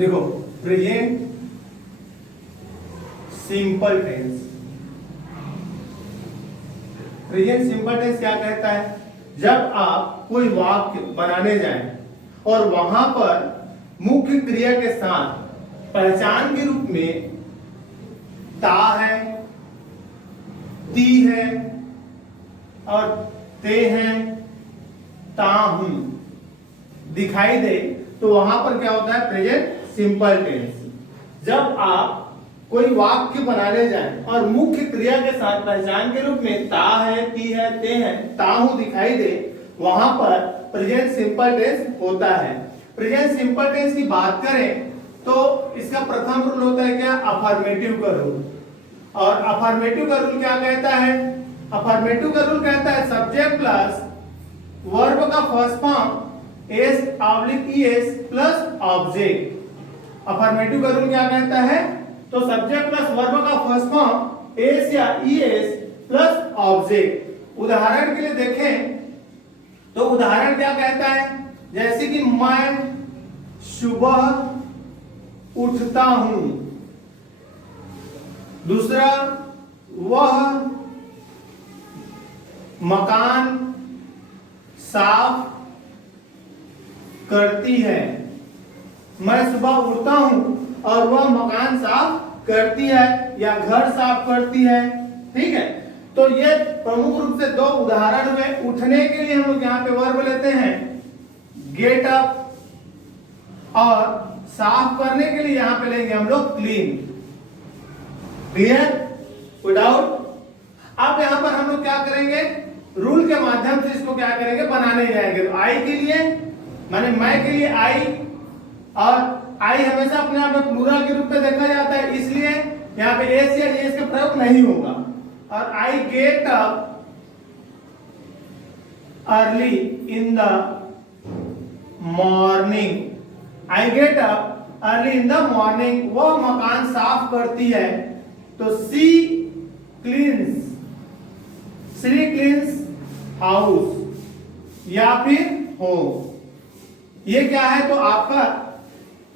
देखो present simple tense, present simple tense क्या कहता है? जब आप कोई वाक्य बनाने जाएं और वहां पर मुख्य क्रिया के साथ पहचान के रूप में ता है, ती है और ते हैं, ता हूं दिखाई दे, तो वहां पर क्या होता है? Present simple tense. जब आप कोई वाक्य बनाने जाएं और मुख्य क्रिया के साथ पहचान के रूप में ता है, ती है, ते हैं, ता हूं दिखाई दे, वहां पर प्रेजेंट सिंपल टेंस होता है। प्रेजेंट सिंपल टेंस की बात करें तो इसका प्रथम रूल होता है क्या? अफर्मेटिव का रूल। और अफर्मेटिव का रूल क्या कहता है? अफर्मेटिव का रूल कहता है सब्जेक्ट प्लस वर्ब का first form s oblique es plus object. Affirmative का रूल क्या कहता है? तो सब्जेक्ट प्लस वर्ब का फर्स्ट फॉर्म एस या ईएस प्लस ऑब्जेक्ट। उदाहरण के लिए देखें तो उदाहरण क्या कहता है? जैसे कि मैं सुबह उठता हूं। दूसरा, वह मकान साफ करती है। मैं सुबह उठता हूं और वह मकान साफ करती है या घर साफ करती है। ठीक है, तो ये प्रमुख रूप से दो उदाहरण हुए। उठने के लिए हम लोग यहाँ पे वर्ब लेते हैं गेट अप, और साफ करने के लिए यहाँ पे लेंगे हम लोग क्लीन। क्लियर? विदाउट। अब यहाँ पर हम लोग क्या करेंगे? रूल के माध्यम से इसको क्या करेंगे? बनाने जाएंगे। तो आई के लिए माने मैं के लिए आई, और आई हमेशा अपने आप में प्लूरल के रूप में देखा जाता है, इसलिए यहाँ पे एस या एस का प्रयोग नहीं होगा। और I get up early in the morning. I get up early in the morning. वह मकान साफ करती है, तो सी क्लीन्स, सी क्लीन्स हाउस या फिर होम। ये क्या है? तो आपका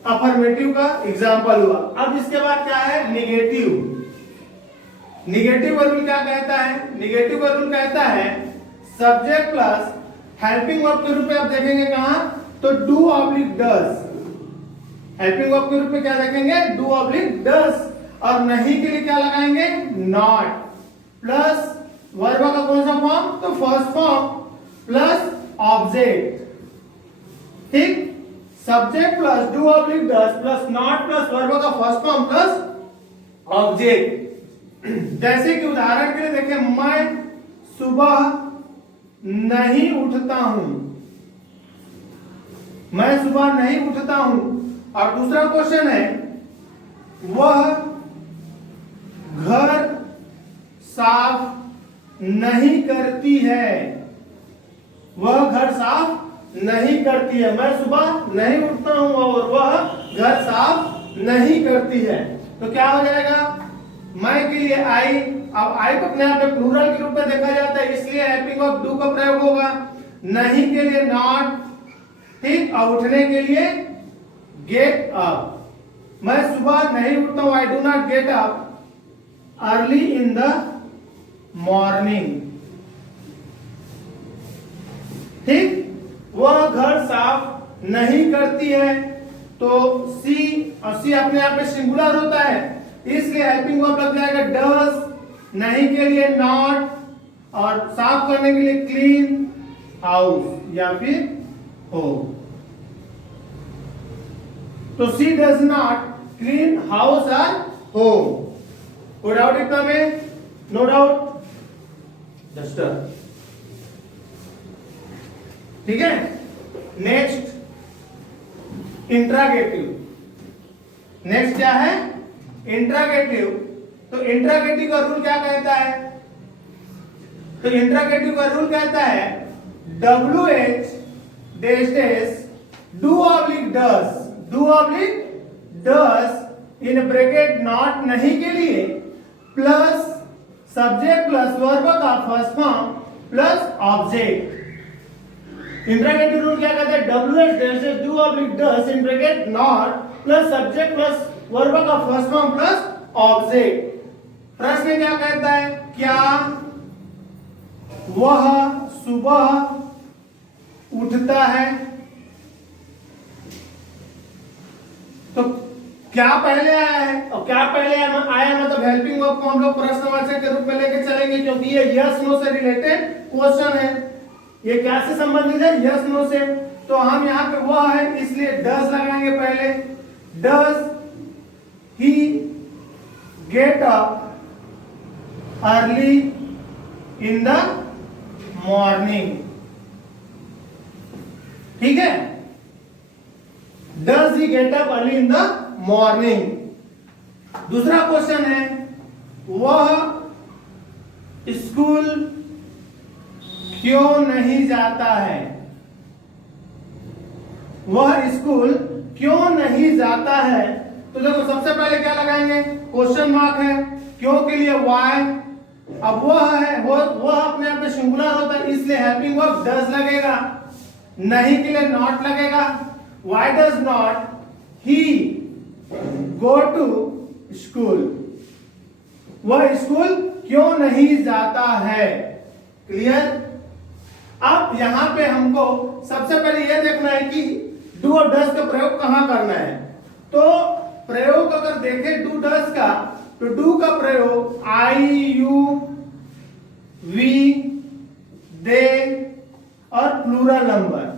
अफर्मेटिव का एग्जाम्पल हुआ। अब इसके बाद क्या है? निगेटिव। निगेटिव का रूल क्या कहता है? निगेटिव का रूल कहता है सब्जेक्ट प्लस हेल्पिंग वर्ब के रूप में आप देखेंगे कहां? तो do oblique does. Helping verb के रूप में क्या देखेंगे? Do oblique does. और नहीं के लिए क्या लगाएंगे? नॉट प्लस वर्ब का कौन सा फॉर्म? तो फर्स्ट फॉर्म प्लस ऑब्जेक्ट। ठीक, subject plus do oblique does plus not plus verb का फर्स्ट फॉर्म प्लस ऑब्जेक्ट। जैसे कि उदाहरण के लिए देखें, मैं सुबह नहीं उठता हूं। मैं सुबह नहीं उठता हूं। और दूसरा क्वेश्चन है, वह घर साफ नहीं करती है। वह घर साफ नहीं करती है। मैं सुबह नहीं उठता हूं और वह घर साफ नहीं करती है। तो क्या हो जाएगा? मैं के लिए आई। अब आई को अपने आप में प्लूरल के रूप में देखा जाता है, इसलिए हेल्पिंग वर्ब डू का प्रयोग होगा। नहीं के लिए नॉट। ठीक, और उठने के लिए गेट अप। मैं सुबह नहीं उठता हूं, I do not get up early in the morning. ठीक, वह घर साफ नहीं करती है, तो सी, और सी अपने आप में सिंगुलर होता है, इसलिए हेल्पिंग वर्ब लग जाएगा डज। नहीं के लिए नॉट, और साफ करने के लिए क्लीन हाउस या फिर हो। तो she does not clean house और होम। कोई डाउट इतना में? No doubt. डस्टर। ठीक है, नेक्स्ट इंट्रागेटिव। नेक्स्ट क्या है? इंट्रागेटिव। तो इंट्रागेटिव का रूल क्या कहता है? तो इंट्रागेटिव का रूल कहता है WH dash do oblique does, do oblique does in bracket not नहीं के लिए प्लस सब्जेक्ट प्लस वर्ब का first form plus object. Interrogative rule क्या कहता है? WH dash do oblique does in bracket not plus subject plus verb का first form plus object. प्रश्न क्या कहता है? क्या वह सुबह उठता है? तो क्या पहले आया है, और क्या पहले आया मतलब हेल्पिंग वर्ब को हम लोग प्रश्नवाचक के रूप में लेके चलेंगे, क्योंकि ये यस नो से रिलेटेड क्वेश्चन है। ये क्या से संबंधित है? यस नो से। तो हम यहाँ पे वह है इसलिए डज लगाएंगे पहले। Does he get up early in the morning? ठीक है, does he get up early in the morning. दूसरा क्वेश्चन है, वह स्कूल क्यों नहीं जाता है? वह स्कूल क्यों नहीं जाता है? तो देखो सबसे पहले क्या लगाएंगे? क्वेश्चन मार्क है, क्यों के लिए वाई। अब वह है, वह अपने आप में सिंगुलर होता है इसलिए हेल्पिंग वर्ब डज लगेगा। नहीं के लिए नॉट लगेगा। Why does not he go to school? वह स्कूल क्यों नहीं जाता है? क्लियर? अब यहां पे हमको सबसे पहले यह देखना है कि डू और डज का प्रयोग कहां करना है। तो प्रयोग अगर देखें डू डज का, तो डू का प्रयोग आई, यू, वी, दे और प्लूरल नंबर।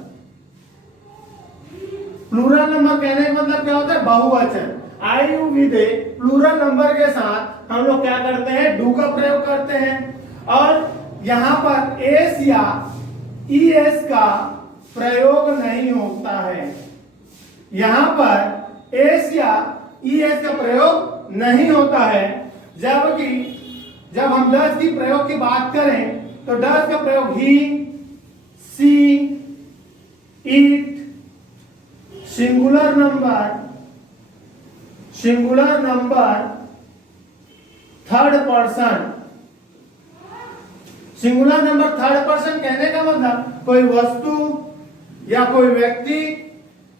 प्लूरल नंबर कहने का मतलब क्या होता है? बहुवचन। I, you, we, they plural number के साथ हम लोग क्या करते हैं? डू का प्रयोग करते हैं। और यहां पर एस या ईएस का प्रयोग नहीं होता है। यहां पर एस या ईएस का प्रयोग नहीं होता है, जबकि जब हम डज की प्रयोग की बात करें तो डज का प्रयोग he, she, it, singular number third person. Singular number third person कहने का मतलब कोई वस्तु या कोई व्यक्ति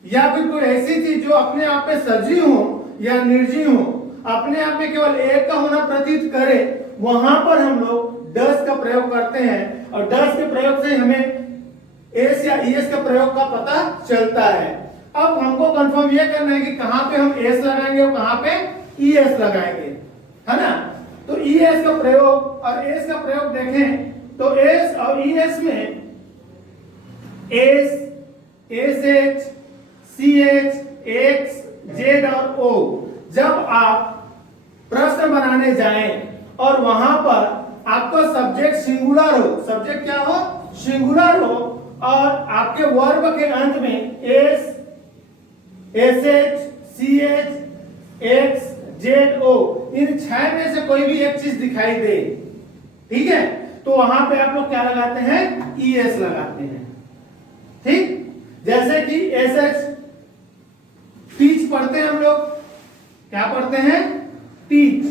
या फिर कोई ऐसी चीज जो अपने आप में सजीव हो या निर्जीव हो, अपने आप में केवल एक का होना प्रतीत करे, वहां पर हम लोग डज का प्रयोग करते हैं। और डज के प्रयोग से हमें एस या ईएस का प्रयोग का पता चलता है। अब हमको कंफर्म ये करना है कि कहां पे हम एस लगाएंगे और कहां पे ईएस लगाएंगे, है ना? तो ईएस का प्रयोग और एस का प्रयोग देखें तो एस और ईएस में S, SH, CH, X, Z और ओ, जब आप प्रश्न बनाने जाएं और वहां पर आपका सब्जेक्ट सिंगुलर हो, सब्जेक्ट क्या हो? सिंगुलर हो, और आपके वर्ब के अंत में S, SH, CH, X, Z, O, इन 6 में से कोई भी एक चीज दिखाई दे, ठीक है, तो वहां पे आप लोग क्या लगाते हैं? ईएस लगाते हैं। ठीक, जैसे कि एसएच टीच पढ़ते हैं हम लोग, क्या पढ़ते हैं? टीच।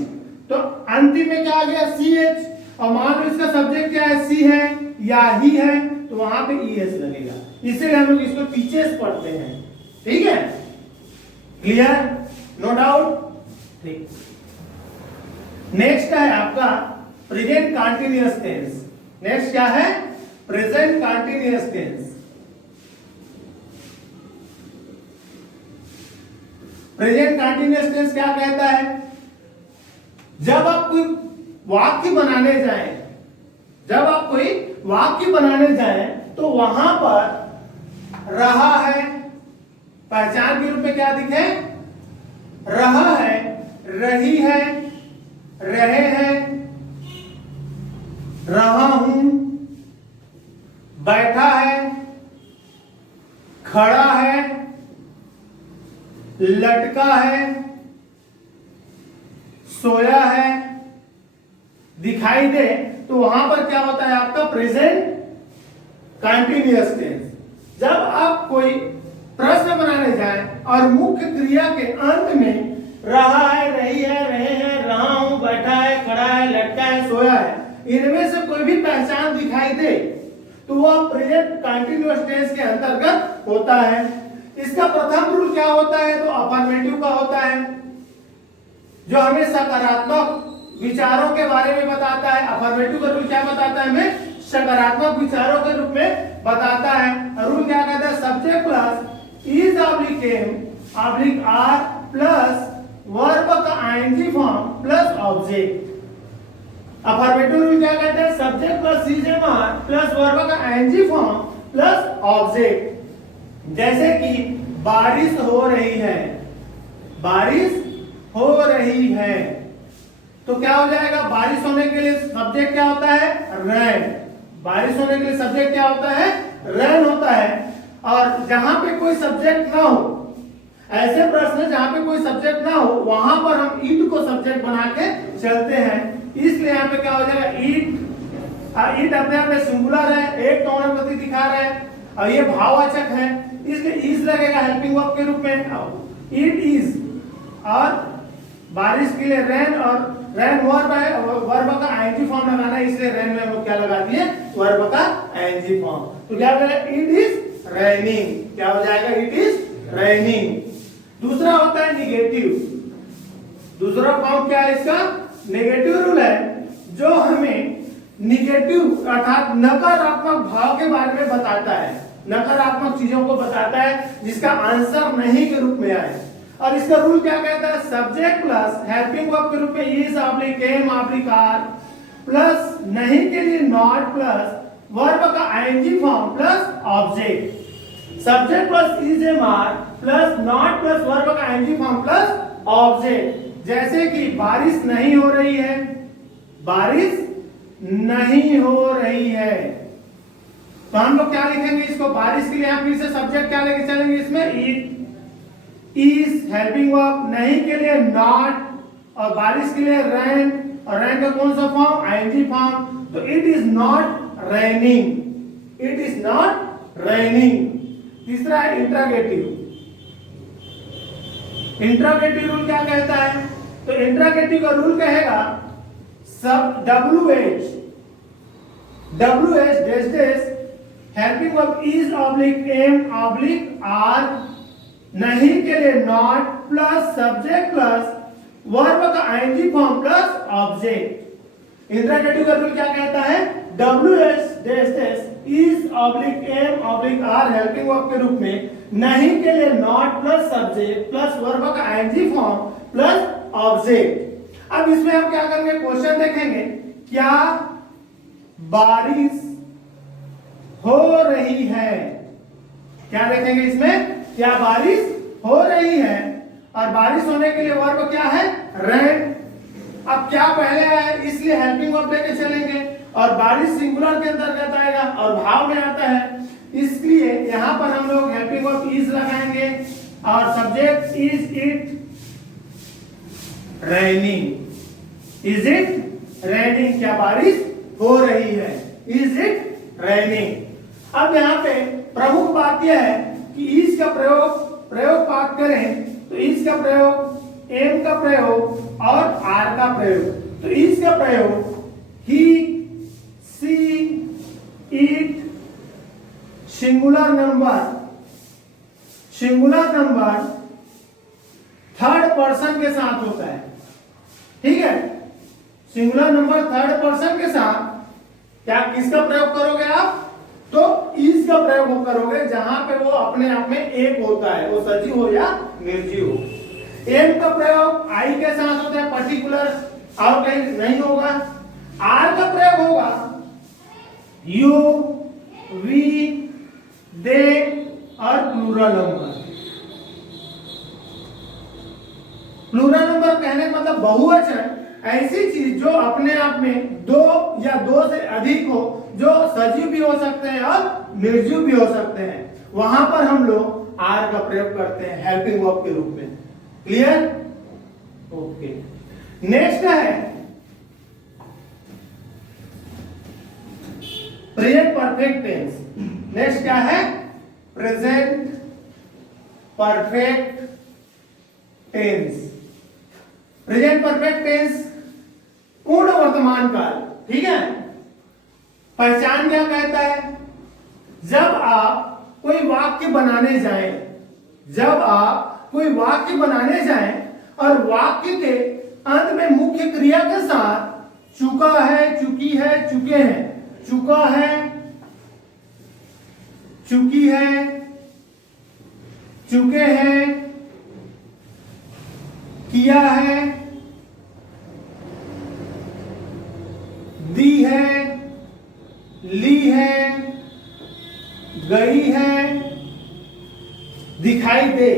तो अंतिम में क्या आ गया? सीएच, और मान लो इसका सब्जेक्ट क्या है? सी है या ही है, तो वहां पे ईएस लगेगा। इसीलिए हम लोग इसको टीचर्स पढ़ते हैं। ठीक है, क्लियर? No doubt? ठीक। नेक्स्ट है आपका प्रेजेंट कंटीन्यूअस टेंस। नेक्स्ट क्या है? Present continuous tense. Present continuous tense क्या कहता है? जब आप कोई वाक्य बनाने जाएं, तो वहां पर रहा है पहचान के रूप में क्या दिखे? रहा है, रही है, रहे हैं, रहा हूं, बैठा है, खड़ा है, लटका है, सोया है, दिखाई दे, तो वहां पर क्या होता है? आपका प्रेजेंट कंटीन्यूअस टेंस। जब आप कोई प्रश्न बनाने जाएं और मुख्य क्रिया के अंत में रहा है, रही है, रहे हैं, रहा हूं, बैठा है, खड़ा है, लटका है, सोया है, इनमें से कोई भी पहचान दिखाई दे, तो वह प्रेजेंट कंटिन्यूअस टेंस के अंतर्गत होता है। इसका प्रथम रूल क्या होता है, तो अफर्मेटिव का होता है, जो हमें सकारात्मक विचारों के बारे में बताता है। अफर्मेटिव का रूल क्या बताता है, हमें सकारात्मक विचारों के रूप में बताता है। रूल क्या कहता है, subject plus is oblique am oblique are plus verb का ING form plus object. Affirmative rule क्या कहता है, subject plus is am are plus verb का आईएनजी फॉर्म प्लस ऑब्जेक्ट। जैसे कि बारिश हो रही है, बारिश हो रही है, तो क्या हो जाएगा, बारिश होने के लिए सब्जेक्ट क्या होता है, रेन। बारिश होने के लिए सब्जेक्ट क्या होता है, रेन होता है। और जहां पे कोई सब्जेक्ट ना हो, ऐसे प्रश्न जहां पे कोई सब्जेक्ट ना हो, वहां पर हम इट को सब्जेक्ट बना के चलते हैं। इसलिए यहाँ पे क्या हो जाएगा, इट। इट अपने आप में सिंगुलर है, एक नॉन प्रतीक दिखा रहा है, और ये भाववाचक है, इसलिए इज लगेगा हेल्पिंग वर्ब के रूप में। इट इज, और बारिश के लिए रेन, और रेन वर्ब है, वर्ब का आईएनजी फॉर्म लगाना है, इसलिए रेन में हम क्या लगा दिए, वर्ब का आईएनजी फॉर्म। तो क्या करेगा, इट इज रेनिंग। क्या हो जाएगा, इट इज रेनिंग। दूसरा होता है निगेटिव। दूसरा फॉर्म क्या है इसका, नेगेटिव रूल है, जो हमें निगेटिव अर्थात नकारात्मक भाव के बारे में बताता है, नकारात्मक चीजों को बताता है, जिसका आंसर नहीं के रूप में आए। और इसका रूल क्या कहता है, सब्जेक्ट प्लस हेल्पिंग वर्ब के रूप में is oblique am oblique are plus नहीं के लिए नॉट प्लस वर्ब का ING form plus object. Subject plus is am are plus not plus verb का आईएनजी फॉर्म प्लस ऑब्जेक्ट। जैसे कि बारिश नहीं हो रही है, बारिश नहीं हो रही है, तो हम लोग क्या लिखेंगे इसको, बारिश के लिए हम फिर से सब्जेक्ट क्या लेके चलेंगे इसमें, इट। इज हेल्पिंग वर्ब, नहीं के लिए नॉट, और बारिश के लिए रेन, और रेन का कौन सा फॉर्म, आईएनजी फॉर्म। तो it is not raining, it is not raining. तीसरा है इंट्रोगेटिव। इंट्रोगेटिव रूल क्या कहता है, तो इंट्रोगेटिव का रूल कहेगा सब WH dash dash helping verb is oblique am oblique are नहीं के लिए not plus subject plus verb का ING form plus object. Interrogative का रूल क्या कहता है, WH dash dash is oblique am oblique are helping verb के रूप में नहीं के लिए not plus subject plus verb का आईएनजी फॉर्म प्लस ऑब्जेक्ट। अब इसमें हम क्या करेंगे, क्वेश्चन देखेंगे, क्या बारिश हो रही है, क्या देखेंगे इसमें, क्या बारिश हो रही है, और बारिश होने के लिए वर्ब क्या है, रेन। अब क्या पहले आए, इसलिए हेल्पिंग वर्ब लेके चलेंगे, और बारिश सिंगुलर के अंतर्गत आएगा और भाव में आता है, इसलिए यहां पर हम लोग हेल्पिंग वर्ब इज लगाएंगे, और subject is it raining. Is it raining, क्या बारिश हो रही है, इज इट रेनिंग। अब यहाँ पे प्रमुख बात यह है कि इज का प्रयोग बात करें तो इज का प्रयोग, एम का प्रयोग और आर का प्रयोग। तो इज का प्रयोग he, she, it, singular number third person के साथ होता है, ठीक है। सिंगुलर नंबर थर्ड पर्सन के साथ क्या किसका प्रयोग करोगे आप, तो इज का प्रयोग करोगे, जहां पे वो अपने आप में एक होता है, वो सजीव हो या निर्जीव हो। एम का प्रयोग आई के साथ होता है, पर्टिकुलर, और कहीं नहीं होगा। आर का प्रयोग होगा यू, वी, दे और प्लूरल नंबर। प्लूरल नंबर कहने का मतलब बहुवचन, ऐसी चीज जो अपने आप में दो या दो से अधिक हो, जो सजीव भी हो सकते हैं और निर्जीव भी हो सकते हैं, वहां पर हम लोग आर का प्रयोग करते हैं हेल्पिंग वर्ब के रूप में। Clear, okay. नेक्स्ट है प्रेजेंट परफेक्ट टेंस। नेक्स्ट क्या है, present perfect tense. Present perfect tense पूर्ण वर्तमान काल, ठीक है। पहचान क्या कहता है, जब आप कोई वाक्य बनाने जाएं, जब आप कोई वाक्य बनाने जाएं और वाक्य के अंत में मुख्य क्रिया के साथ चुका है, चुकी है, चुके हैं, चुका है, चुकी है, चुके हैं, किया है, दी है, ली है, गई है, दिखाई दे,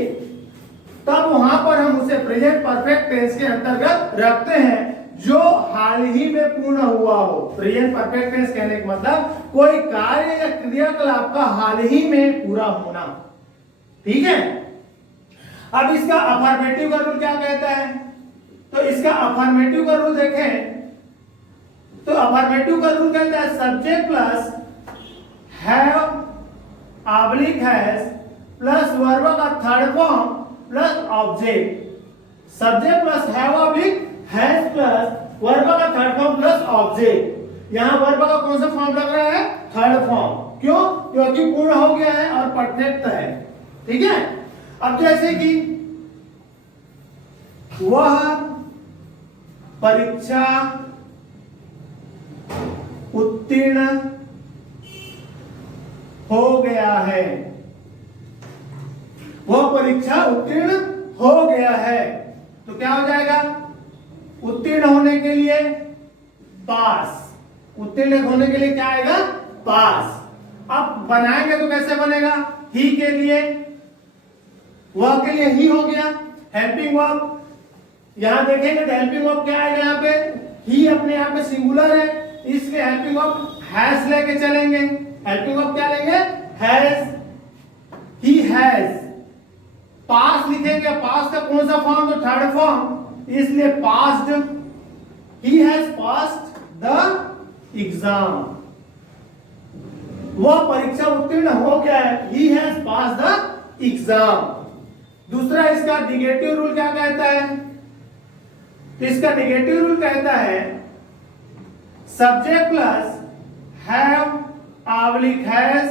तब वहां पर हम उसे प्रेजेंट परफेक्ट टेंस के अंतर्गत रखते हैं जो हाल ही में पूर्ण हुआ हो। प्रेजेंट परफेक्ट टेंस कहने का मतलब कोई कार्य या क्रियाकलाप का हाल ही में पूरा होना। ठीक है, अब इसका अफर्मेटिव का रूल क्या कहता है? तो इसका अफर्मेटिव का रूल देखें तो अफर्मेटिव का रूल कहता है subject plus have oblique has plus verb का third form plus object. Subject plus have oblique has plus verb का थर्ड फॉर्म प्लस ऑब्जेक्ट। यहां वर्ब का कौन सा फॉर्म लग रहा है? Third form. क्यों? क्योंकि पूर्ण हो गया है और परफेक्ट है। ठीक है, अब जैसे कि वह परीक्षा उत्तीर्ण हो गया है, वह परीक्षा उत्तीर्ण हो गया है, तो क्या हो जाएगा? उत्तीर्ण होने के लिए पास, उत्तीर्ण होने के लिए क्या आएगा? पास। अब बनाएंगे तो कैसे बनेगा? ही के लिए, वह के लिए ही हो गया। हेल्पिंग वर्ब यहां देखेंगे तो हेल्पिंग वर्ब क्या आएगा? यहाँ पे ही अपने आप में सिंगुलर है, इसलिए हेल्पिंग वर्ब हैज लेके चलेंगे। हेल्पिंग वर्ब क्या लेंगे? Has, he has. पास लिखेंगे, पास का कौन सा फॉर्म? तो थर्ड फॉर्म, इसलिए passed, he has passed the exam. वह परीक्षा उत्तीर्ण हो गया है, he has passed the exam. दूसरा इसका निगेटिव रूल क्या कहता है? तो इसका निगेटिव रूल कहता है subject plus have oblique has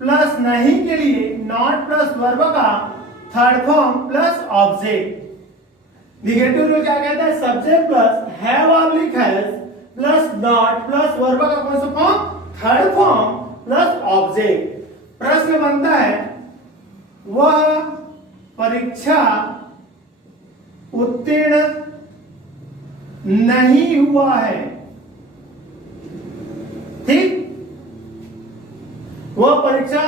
plus नहीं के लिए नॉट प्लस वर्ब का third form plus object. Negative rule क्या कहता है? Subject plus have oblique has plus not plus verb का कौन सा form? Third form plus object. प्रश्न बनता है वह परीक्षा उत्तीर्ण नहीं हुआ है। ठीक, वह परीक्षा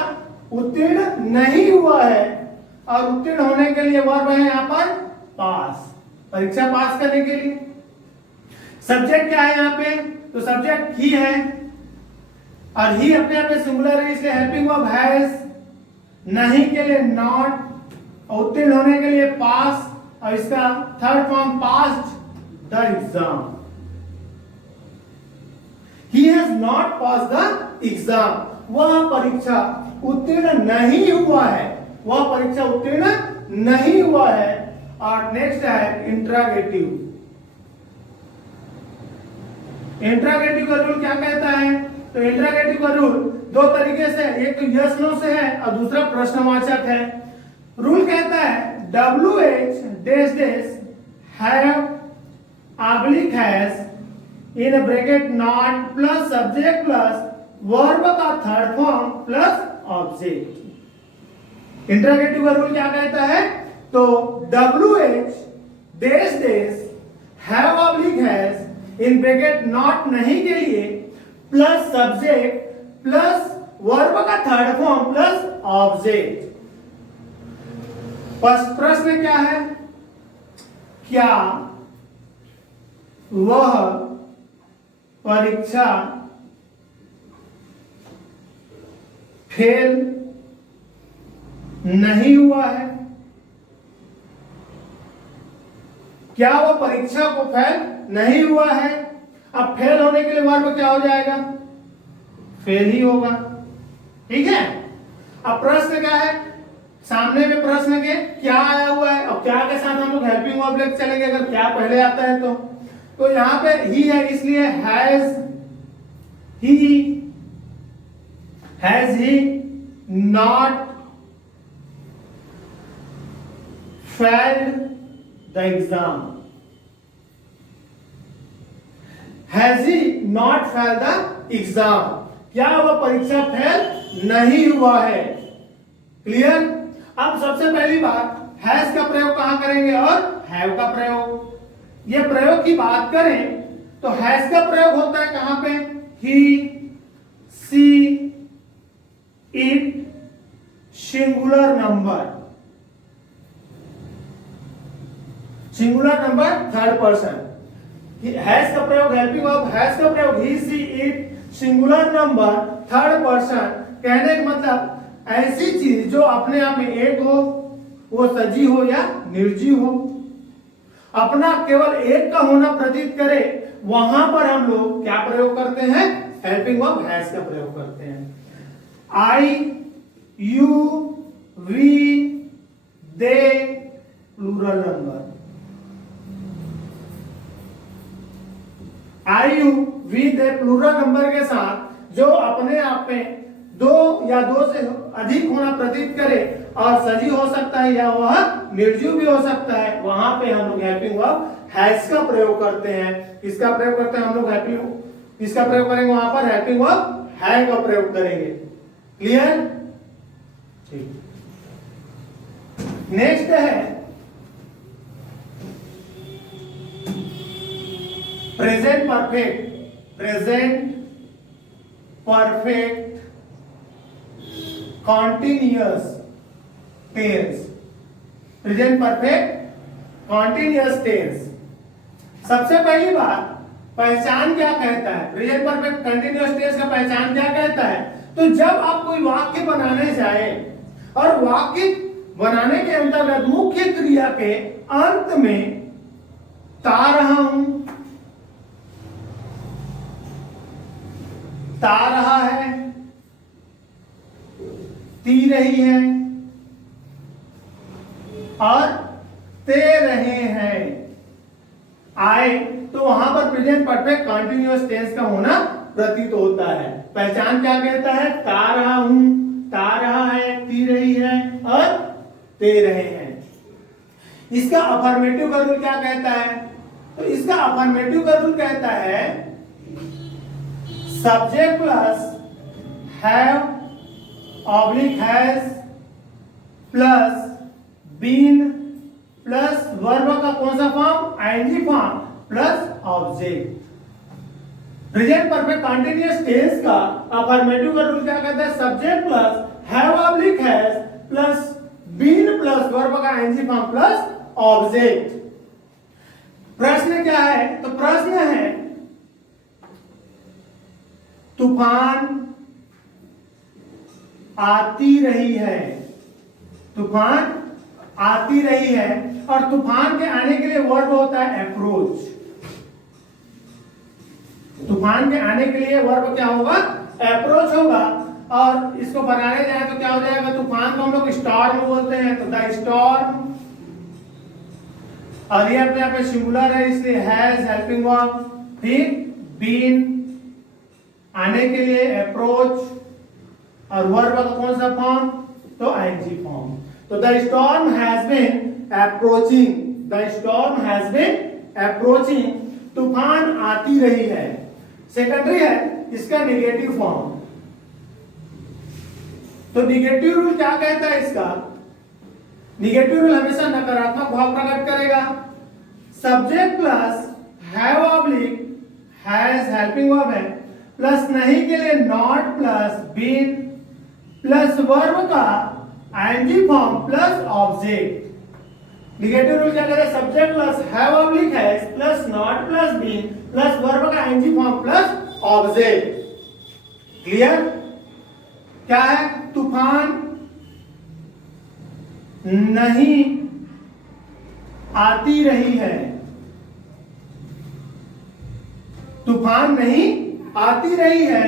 उत्तीर्ण नहीं हुआ है और उत्तीर्ण होने के लिए वर्ब है यहां पर पास, परीक्षा पास करने के लिए। सब्जेक्ट क्या है यहां पे? तो सब्जेक्ट ही है और ही अपने आप में सिंगुलर है, इसलिए हेल्पिंग वर्ब हैज, नहीं के लिए नॉट, उत्तीर्ण होने के लिए पास और इसका third form passed the exam. He has not passed the exam. वह परीक्षा उत्तीर्ण नहीं हुआ है, वह परीक्षा उत्तीर्ण नहीं हुआ है। और नेक्स्ट है इंट्रागेटिव। इंट्रागेटिव का रूल क्या कहता है? तो इंट्रागेटिव का रूल दो तरीके से, एक तो यस नो से है और दूसरा प्रश्नवाचक है। रूल कहता है WH dash dash have oblique has in bracket not plus subject plus verb का third form plus object. Interrogative का रूल क्या कहता है? तो WH dash dash have oblique has in bracket not नहीं के लिए प्लस सब्जेक्ट प्लस वर्ब का थर्ड फॉर्म प्लस ऑब्जेक्ट। प्रश्न क्या है? क्या वह परीक्षा फेल नहीं हुआ है? क्या वह परीक्षा को फेल नहीं हुआ है? अब फेल होने के लिए वर्ब क्या हो जाएगा? फेल ही होगा। ठीक है, अब प्रश्न क्या है? सामने में प्रश्न के क्या आया हुआ है और क्या के साथ हम लोग हेल्पिंग वर्ब लेके चलेंगे अगर क्या पहले आता है तो यहां पे ही है, इसलिए has, he has he not failed the exam? Has he not failed the exam? क्या वह परीक्षा फेल नहीं हुआ है? क्लियर? अब सबसे पहली बात हैज का प्रयोग कहां करेंगे और हैव का प्रयोग। ये प्रयोग की बात करें तो हैज का प्रयोग होता है कहां पे? He, she, it, singular number, singular number third person. Has का प्रयोग हेल्पिंग वर्ब, हैज का प्रयोग he, she, it, singular number third person. कहने का मतलब ऐसी चीज जो अपने आप में एक हो, वो सजी हो या निर्जीव हो, अपना केवल एक का होना प्रतीत करे, वहां पर हम लोग क्या प्रयोग करते हैं? हेल्पिंग वर्ब हैज का प्रयोग करते हैं। I, you, we, they, plural number. I, you, we, they plural number के साथ जो अपने आप में दो या दो से अधिक होना प्रतीत करे और सजी हो सकता है या वह निर्जीव भी हो सकता है, वहां पे हम लोग हेल्पिंग वर्ब हैज का प्रयोग करते हैं। किसका प्रयोग करते हैं हम लोग? हेल्पिंग, किसका प्रयोग करेंगे वहां पर? हेल्पिंग वर्ब हैव का प्रयोग करेंगे। क्लियर? ठीक। नेक्स्ट है present perfect. Present perfect continuous tense. Present perfect continuous tense. सबसे पहली बात, पहचान क्या कहता है? प्रेजेंट परफेक्ट कंटिन्यूअस टेंस का पहचान क्या कहता है? तो जब आप कोई वाक्य बनाने जाए और वाक्य बनाने के अंतर्गत मुख्य क्रिया के अंत में ता रहा हूं, ता रहा है, ती रही है और ते रहे हैं आए, तो वहां पर प्रेजेंट परफेक्ट कंटिन्यूअस टेंस का होना प्रतीत होता है। पहचान क्या कहता है? ता रहा हूं, ता रहा है, ती रही है और ते रहे हैं। इसका अफर्मेटिव का रूल क्या कहता है? तो इसका अफर्मेटिव का रूल कहता है subject plus have oblique has plus been plus verb का कौन सा form? ING form plus object. Present perfect continuous tense का अफर्मेटिव का रूल क्या कहता है? Subject plus have oblique has plus been plus verb का आईएनजी फॉर्म प्लस ऑब्जेक्ट। प्रश्न क्या है? तो प्रश्न है तूफान आती रही है, तूफान आती रही है और तूफान के आने के लिए वर्ब होता है अप्रोच। तूफान के आने के लिए वर्ब क्या होगा? अप्रोच होगा। और इसको बनाने जाए तो क्या हो जाएगा? तूफान को हम लोग स्टॉर्म बोलते हैं, तो द स्टॉर्म। और ये अपने आप में सिंगुलर है इसलिए हैज हेल्पिंग वर्ब, फिर बीन आने के लिए अप्रोच और वर्ब का कौन सा फॉर्म? तो आईएनजी फॉर्म। तो the storm has been approaching, the storm has been approaching, तूफान आती रही है। सेकेंडरी है इसका नेगेटिव फॉर्म। तो नेगेटिव रूल क्या कहता है इसका? नेगेटिव रूल हमेशा नकारात्मक भाव प्रकट करेगा। Subject plus have oblique has helping verb है प्लस नहीं के लिए not plus been plus verb का ING form plus object. Negative rule क्या कहता है? Subject plus have oblique has plus not plus been plus verb का ING form plus object. Clear? क्या है? तूफान नहीं आती रही है, तूफान नहीं आती रही है,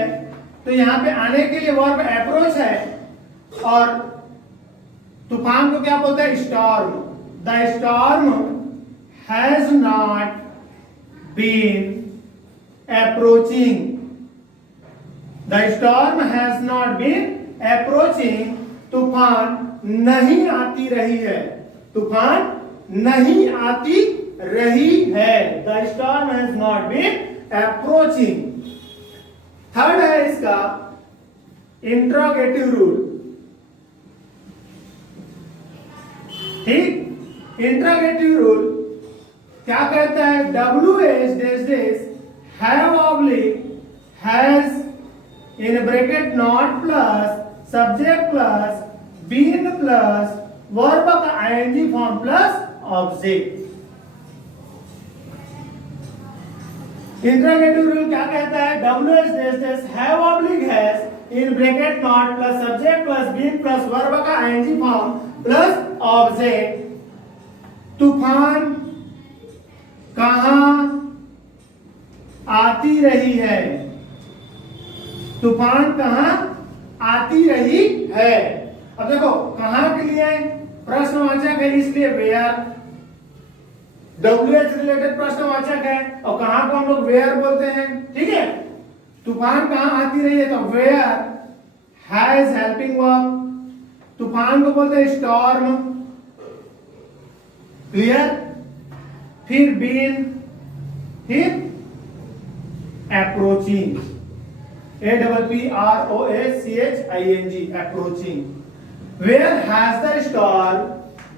तो यहां पे आने के लिए वर्ब अप्रोच है और तूफान को क्या बोलते हैं? Storm. The storm has not been approaching the storm has not been approaching, तूफान नहीं आती रही है, तूफान नहीं आती रही है। The storm has not been approaching. Third है इसका इंट्रोगेटिव रूल। ठीक, इंट्रोगेटिव रूल क्या कहता है? WH dash dash have oblique has in bracket not plus subject plus been plus verb का ing form plus object। Interrogative rule क्या कहता है? WH dash dash have oblique has in bracket not plus subject plus been plus verb का ing form plus object। तूफान कहां आती रही है, तूफान कहां आती रही है। अब देखो कहां के लिए प्रश्नवाचक है, इसलिए वेयर, WH रिलेटेड प्रश्नवाचक है और कहां को हम लोग वेयर बोलते हैं। ठीक है, तूफान कहां आती रही है तो वेयर हैज हेल्पिंग वर्ब, तूफान को बोलते हैं स्टॉर्म। क्लियर? फिर बीन, फिर approaching, APPROACHING, approaching. Where has the storm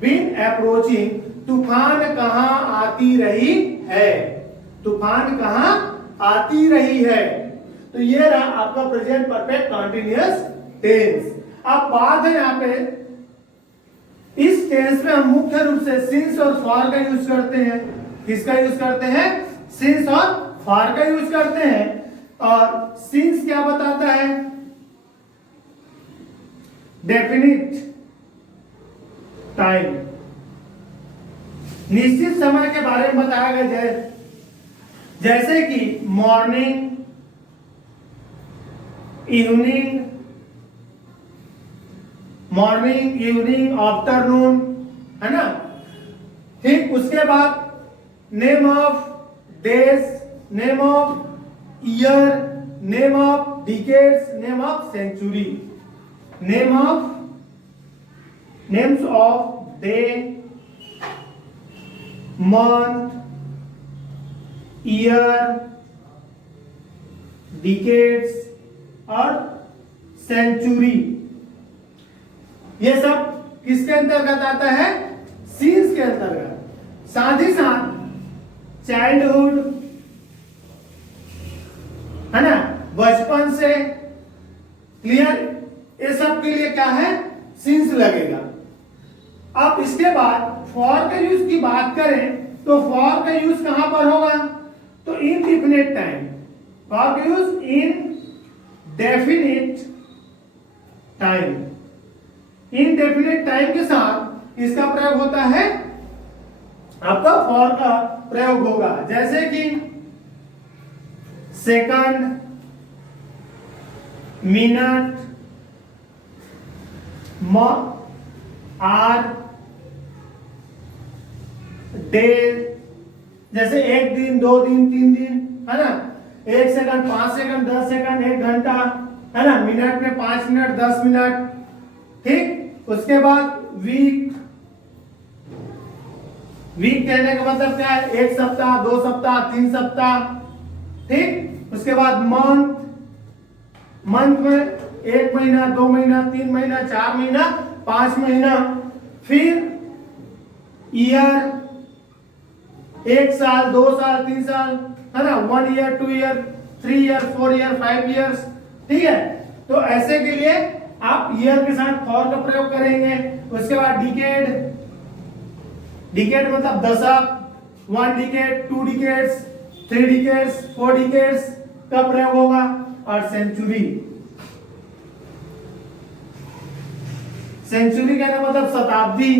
been approaching, तूफान कहां आती रही है, तूफान कहां आती रही है। तो ये रहा आपका प्रेजेंट परफेक्ट कंटीन्यूअस टेंस। अब बात है यहाँ पे, इस टेंस में हम मुख्य रूप से सिंस और फॉर का यूज करते हैं। किसका यूज करते हैं? सिंस और फॉर का यूज करते हैं। और सिंस क्या बताता है? डेफिनिट टाइम, निश्चित समय के बारे में बताया गया है, जैसे कि morning, evening, morning, evening, afternoon, है ना। ठीक, उसके बाद name of days, name of year, name of decades, name of century, names of day, month, year, decades और सेंचुरी। ये सब किसके अंतर्गत आता है? सीन्स के अंतर्गत। साथ ही साथ चाइल्डहुड, है ना, बचपन से। क्लियर? ये सब के लिए क्या है? सीन्स लगेगा। अब इसके बाद फॉर का यूज की बात करें तो फॉर का यूज कहां पर होगा? तो इनडेफिनिट टाइम, फॉर का use in definite time. Indefinite time के साथ इसका प्रयोग होता है, आपका फॉर का प्रयोग होगा। जैसे कि सेकंड, मिनट, आर, डे। जैसे एक दिन, 2 दिन, 3 दिन, है ना। 1 सेकंड, 5 सेकंड, 10 सेकंड, 1 घंटा, है ना। मिनट में 5 मिनट, 10 मिनट। ठीक, उसके बाद वीक, वीक कहने का मतलब क्या है? 1 सप्ताह, 2 सप्ताह, 3 सप्ताह। ठीक, उसके बाद मंथ, मंथ में 1 महीना, 2 महीना, 3 महीना, 4 महीना, 5 महीना। फिर ईयर, 1 साल, 2 साल, 3 साल, है ना। 1 year, 2 year, 3 year, 4 year, 5 years. ठीक है, तो ऐसे के लिए आप ईयर के साथ फॉर का प्रयोग करेंगे। उसके बाद डिकेड, डिकेड मतलब दशक, 1 डिकेड, 2 डिकेड्स, 3 डिकेड्स, 4 डिकेड्स का प्रयोग होगा। और सेंचुरी, सेंचुरी का मतलब शताब्दी,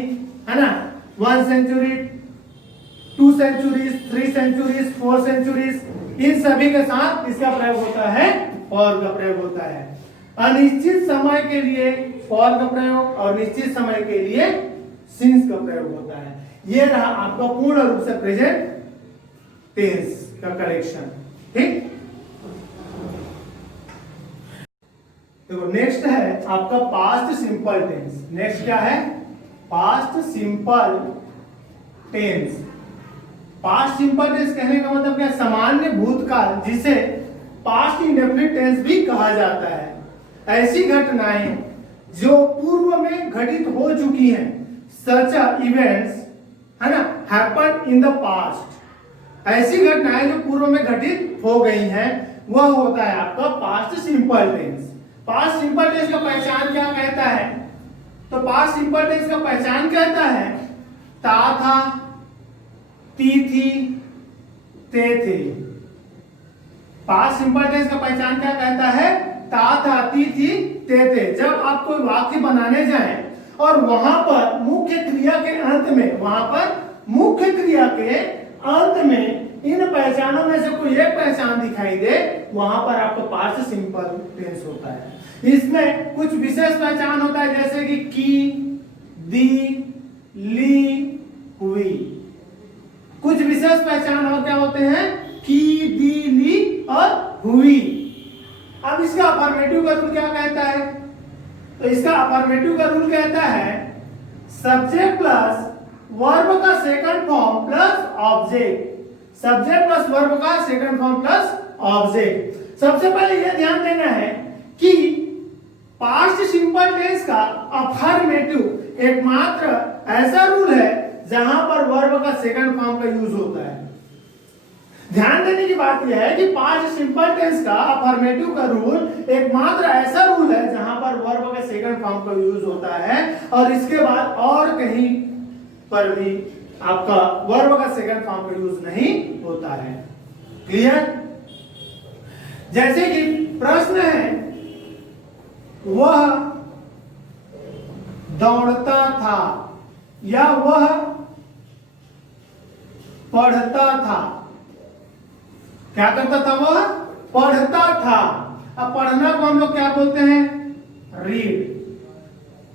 है ना। 1 सेंचुरी, 2 सेंचुरीज, 3 सेंचुरीज, 4 सेंचुरीज, इन सभी के साथ इसका प्रयोग होता है, फॉर का प्रयोग होता है। अनिश्चित समय के लिए फॉर का प्रयोग और निश्चित समय के लिए सिंस का प्रयोग होता है। ये रहा आपका पूर्ण रूप से प्रेजेंट टेंस का कलेक्शन। ठीक। देखो नेक्स्ट है आपका पास्ट सिंपल टेंस। नेक्स्ट क्या है? Past simple tense. Past simple tense कहने का मतलब क्या? सामान्य भूतकाल, जिसे पास्ट इंडेफिनिट टेंस भी कहा जाता है। ऐसी घटनाएं जो पूर्व में घटित हो चुकी हैं, सच इवेंट्स, है ना, हैपन इन द पास्ट। ऐसी घटनाएं जो पूर्व में घटित हो गई हैं, वह होता है आपका past simple tense. Past simple tense का पहचान क्या कहता है? तो पास्ट सिंपल टेंस का पहचान कहता है ता था, ती थी, ते थे। पास्ट सिंपल टेंस का पहचान क्या कहता है? ता था, ती थी, ते थे। जब आप कोई वाक्य बनाने जाएं और वहां पर मुख्य क्रिया के अंत में, वहां पर मुख्य क्रिया के अंत में इन पहचानों में से कोई एक पहचान दिखाई दे, वहां पर आपका पास्ट सिंपल टेंस होता है। इसमें कुछ विशेष पहचान होता है, जैसे कि दी, ली, हुई। कुछ विशेष पहचान और क्या होते हैं? की, दी, ली और हुई। अब इसका अफर्मेटिव का रूल क्या कहता है? तो इसका अफर्मेटिव का रूल कहता है सब्जेक्ट प्लस वर्ब का second form plus object. Subject plus verb का सेकंड फॉर्म प्लस ऑब्जेक्ट। सबसे पहले यह ध्यान देना है कि पास्ट सिंपल टेंस का अफर्मेटिव एकमात्र ऐसा रूल है जहां पर वर्ब का सेकंड फॉर्म का यूज होता है। ध्यान देने की बात यह है कि पास्ट सिंपल टेंस का अफर्मेटिव का रूल एकमात्र ऐसा रूल है जहां पर वर्ब का सेकंड फॉर्म का यूज होता है, और इसके बाद और कहीं पर भी आपका वर्ब का सेकंड फॉर्म का यूज नहीं होता है। क्लियर? जैसे कि प्रश्न है, वह दौड़ता था या वह पढ़ता था। क्या करता था? वह पढ़ता था। अब पढ़ना को हम लोग क्या बोलते हैं? रीड।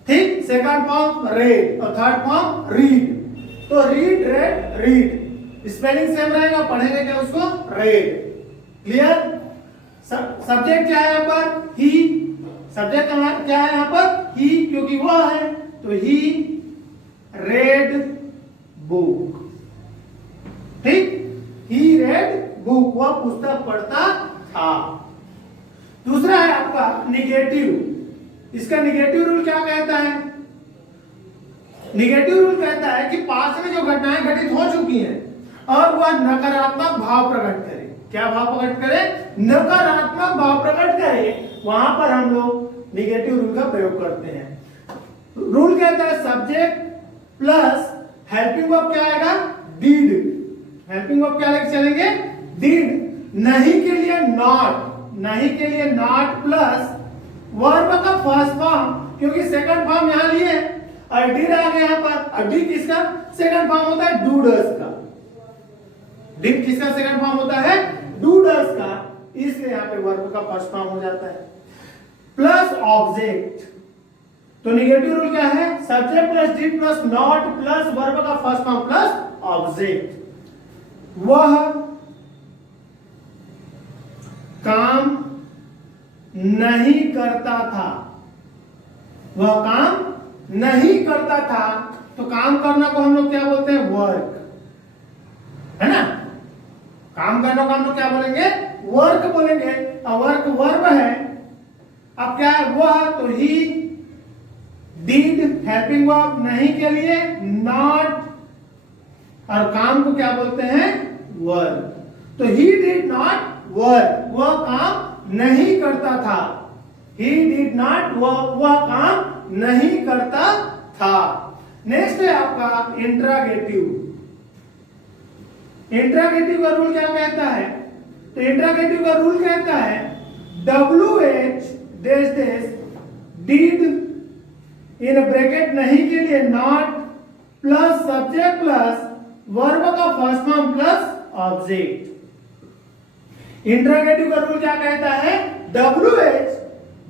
ठीक, सेकंड फॉर्म रेड और थर्ड फॉर्म रीड। तो read, red, read spelling same रहेगा, पढ़ेंगे क्या उसको? रेड। क्लियर? सब्जेक्ट क्या है यहाँ पर? ही। सब्जेक्ट क्या है यहाँ पर? ही, क्योंकि वह है, तो ही रेड बुक। ठीक, ही रेड बुक, वह पुस्तक पढ़ता था। दूसरा है आपका निगेटिव। इसका निगेटिव रूल क्या कहता है? निगेटिव रूल कहता है कि पास्ट में जो घटनाएं घटित हो चुकी हैं और वह नकारात्मक भाव प्रकट करे। क्या भाव प्रकट करे? नकारात्मक भाव प्रकट करे, वहां पर हम लोग निगेटिव रूल का प्रयोग करते हैं। रूल कहता है सब्जेक्ट प्लस हेल्पिंग वर्ब क्या आएगा? डिड। हेल्पिंग वर्ब क्या लेके चलेंगे? डिड। नहीं के लिए नॉट। नहीं के लिए नॉट प्लस वर्ब का फर्स्ट फॉर्म, क्योंकि सेकंड फॉर्म यहां लिए और डिड आ गया यहां पर। और डिड किसका सेकंड फॉर्म होता है? डू डज का। डिड किसका सेकंड फॉर्म होता है? डू डज का। इसलिए यहां पे वर्ब का फर्स्ट फॉर्म हो जाता है। Plus object. तो निगेटिव रूल क्या है? Subject plus did plus not plus verb का फर्स्ट फॉर्म प्लस ऑब्जेक्ट। वह काम नहीं करता था। वह काम नहीं करता था, तो काम करना को हम लोग क्या बोलते हैं? वर्क, है ना? काम करना को हम लोग क्या बोलेंगे? वर्क बोलेंगे। और वर्क वर्ब है। अब क्या है? वह, तो ही, डिड हेल्पिंग वर्ब, नहीं के लिए नॉट, और काम को क्या बोलते हैं? वर्क। तो ही डिड नॉट वर्क, वह काम नहीं करता था। ही डिड नॉट वर्क, वह काम नहीं करता था। नेक्स्ट है आपका इंट्रागेटिव। इंट्रागेटिव का रूल क्या कहता है? तो इंट्रागेटिव का रूल कहता है WH dash dash did in bracket नहीं के लिए not plus subject plus verb का first form plus object. Interrogative का रूल क्या कहता है? WH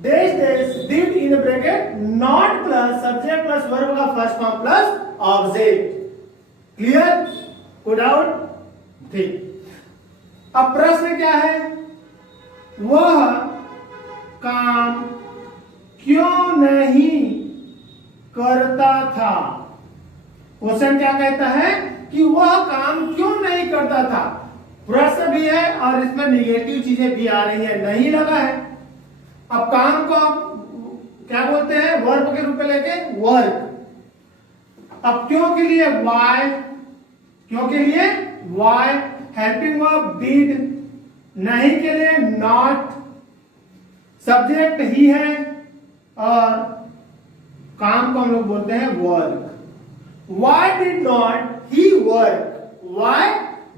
dash dash did in bracket not plus subject plus verb का first form plus object. Clear? कोई डाउट? ठीक। अब प्रश्न क्या है? वह काम क्यों नहीं करता था। क्वेश्चन क्या कहता है कि वह काम क्यों नहीं करता था। प्रश्न भी है और इसमें निगेटिव चीजें भी आ रही है, नहीं लगा है। अब काम को आप क्या बोलते हैं, वर्ब के रूप में लेके वर्क। अब क्यों के लिए वाई, क्यों के लिए वाई, हेल्पिंग वर्ब डिड, नहीं के लिए नॉट, सब्जेक्ट ही है और काम को हम लोग बोलते हैं work. Why did not he work? Why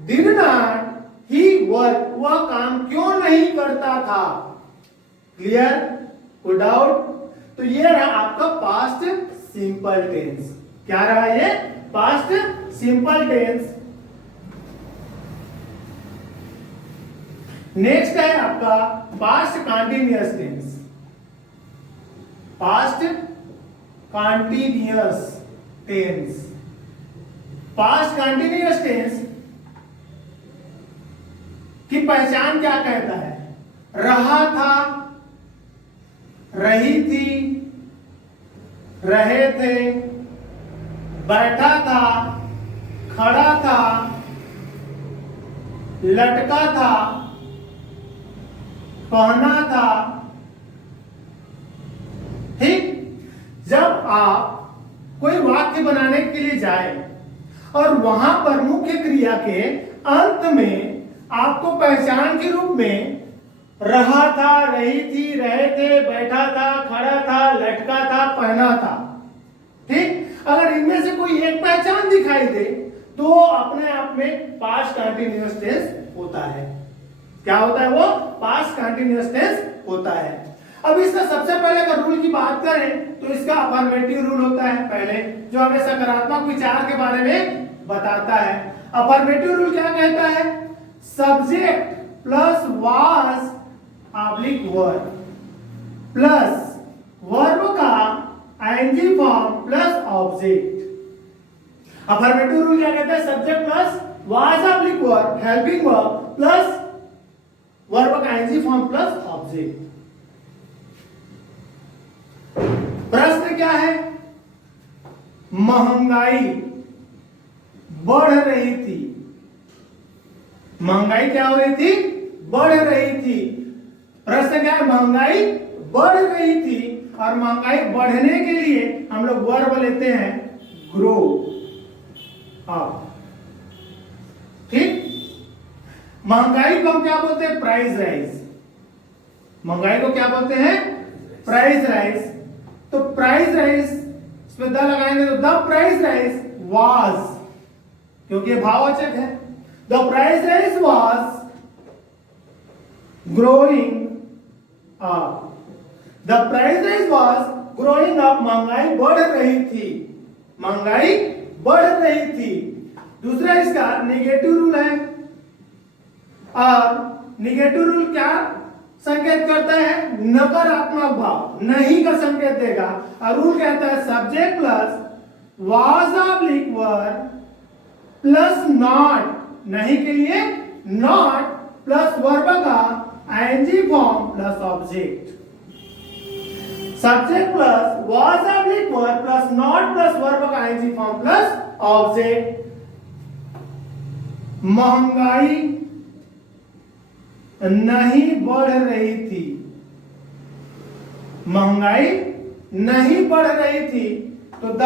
did not he work? वह काम क्यों नहीं करता था। क्लियर, कोई डाउट। तो ये रहा आपका पास्ट सिंपल टेंस। क्या रहा ये, पास्ट सिंपल टेंस। नेक्स्ट है आपका past continuous tense. Past continuous tense. Past continuous tense की पहचान क्या कहता है, रहा था, रही थी, रहे थे, बैठा था, खड़ा था, लटका था, पहना था। ठीक, जब आप कोई वाक्य बनाने के लिए जाए और वहां पर मुख्य क्रिया के अंत में आपको पहचान के रूप में रहा था, रही थी, रहे थे, बैठा था, खड़ा था, लटका था, पहना था। ठीक, अगर इनमें से कोई एक पहचान दिखाई दे तो अपने आप में पास्ट कंटीन्यूअस टेंस होता है। क्या होता है वो, पास्ट कंटीन्यूअस टेंस होता है। अब इसका सबसे पहले अगर रूल की बात करें तो इसका अफर्मेटिव रूल होता है पहले, जो हमें सकारात्मक विचार के बारे में बताता है। अफर्मेटिव रूल क्या कहता है, subject plus was oblique verb plus verb का ING form plus object. Affirmative rule क्या कहता है, subject plus was oblique verb helping verb plus verb का आईएनजी फॉर्म प्लस ऑब्जेक्ट। प्रश्न क्या है, महंगाई बढ़ रही थी। महंगाई क्या हो रही थी, बढ़ रही थी। प्रश्न क्या है, महंगाई बढ़ रही थी और महंगाई बढ़ने के लिए हम लोग वर्ब लेते हैं ग्रो अप। ठीक, महंगाई को हम क्या बोलते हैं, प्राइस राइज। महंगाई को क्या बोलते हैं, प्राइस राइज। तो प्राइस राइज इसमें द लगाएंगे तो द प्राइस राइज वाज, क्योंकि भाववाचक है। The price rise was growing up. The price rise was growing up, महंगाई बढ़ रही थी, महंगाई बढ़ रही थी। दूसरा इसका निगेटिव रूल है और निगेटिव रूल क्या संकेत करता है, नकारात्मक भाव, नहीं का संकेत देगा। और रूल कहता है subject plus was oblique verb plus not, नहीं के लिए नॉट प्लस वर्ब का ING form plus object. Subject plus was oblique verb plus not plus verb का आईएनजी फॉर्म प्लस ऑब्जेक्ट। महंगाई नहीं बढ़ रही थी, महंगाई नहीं बढ़ रही थी, तो the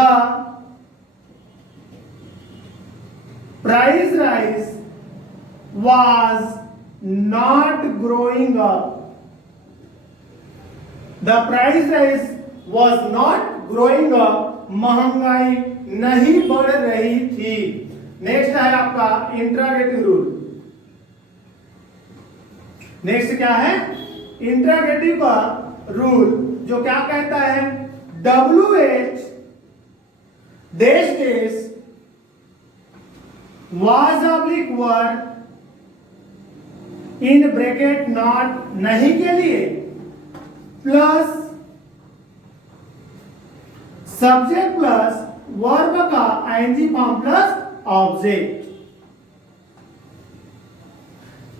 price rise was not growing up. The price rise was not growing up, महंगाई नहीं बढ़ रही थी। नेक्स्ट है आपका इंट्रोगेटिव रूल। नेक्स्ट क्या है, इंट्रोगेटिव का रूल, जो क्या कहता है, WH dash was oblique verb in bracket not, नहीं के लिए, प्लस सब्जेक्ट प्लस वर्ब का ING form plus object.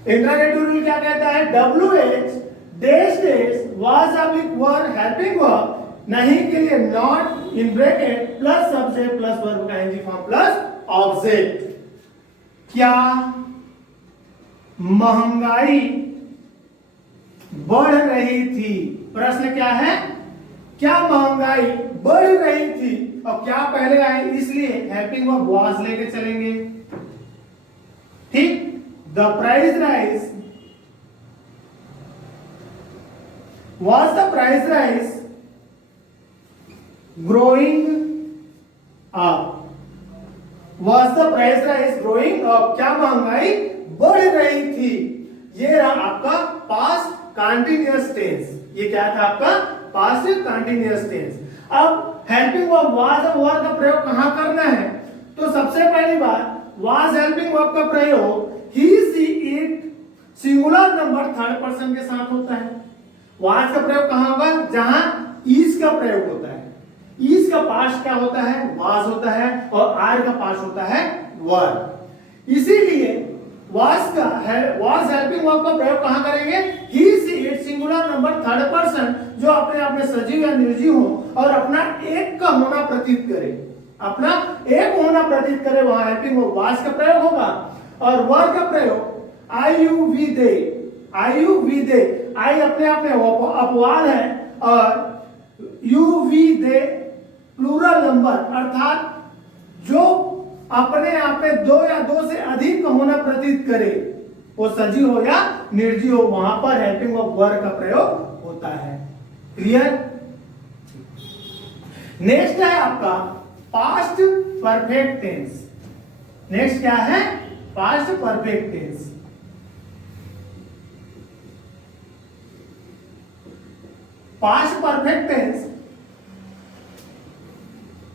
Interrogative rule क्या कहता है, WH dash dash was oblique were helping verb नहीं के लिए not in bracket plus subject plus verb का एनजी फॉर्म प्लस ऑब्जेक्ट। क्या महंगाई बढ़ रही थी? प्रश्न क्या है? क्या महंगाई बढ़ रही थी? और क्या पहले आए इसलिए हेल्पिंग वर्ब वाज लेके चलेंगे। ठीक, the price rise was the price rise growing up? Was the price rise growing up? क्या महंगाई बढ़ रही थी? ये रहा आपका पास्ट कंटीन्यूअस टेंस। ये क्या था आपका? Past continuous tense. अब हेल्पिंग वर्ब वाज और वर का प्रयोग कहां करना है? तो सबसे पहली बात, वाज हेल्पिंग वर्ब का प्रयोग he she it singular number third person के साथ होता है। वाज का प्रयोग कहां होगा? जहां इज का प्रयोग होता है। इज का पास्ट क्या होता है? वाज होता है, और आर का पास्ट होता है वर। इसीलिए वाज का है, वाज हेल्पिंग वर्ब का प्रयोग कहां करेंगे? He she it singular number third person जो अपने आप में सजीव या निर्जीव हो और अपना एक का होना प्रतीत करे, अपना एक होना प्रतीत करे, वहां हेल्पिंग वर्ब वाज का प्रयोग होगा। और वर का प्रयोग I you we they, I you we they, I अपने आप में अपवाद है और you we they plural number, अर्थात जो अपने आप में दो या दो से अधिक होना प्रतीत करे, वो सजीव हो या निर्जीव हो, वहां पर हेल्पिंग वर्ब वर का प्रयोग होता है। क्लियर? नेक्स्ट है आपका पास्ट परफेक्ट टेंस। नेक्स्ट क्या है? Past perfect tense. Past perfect tense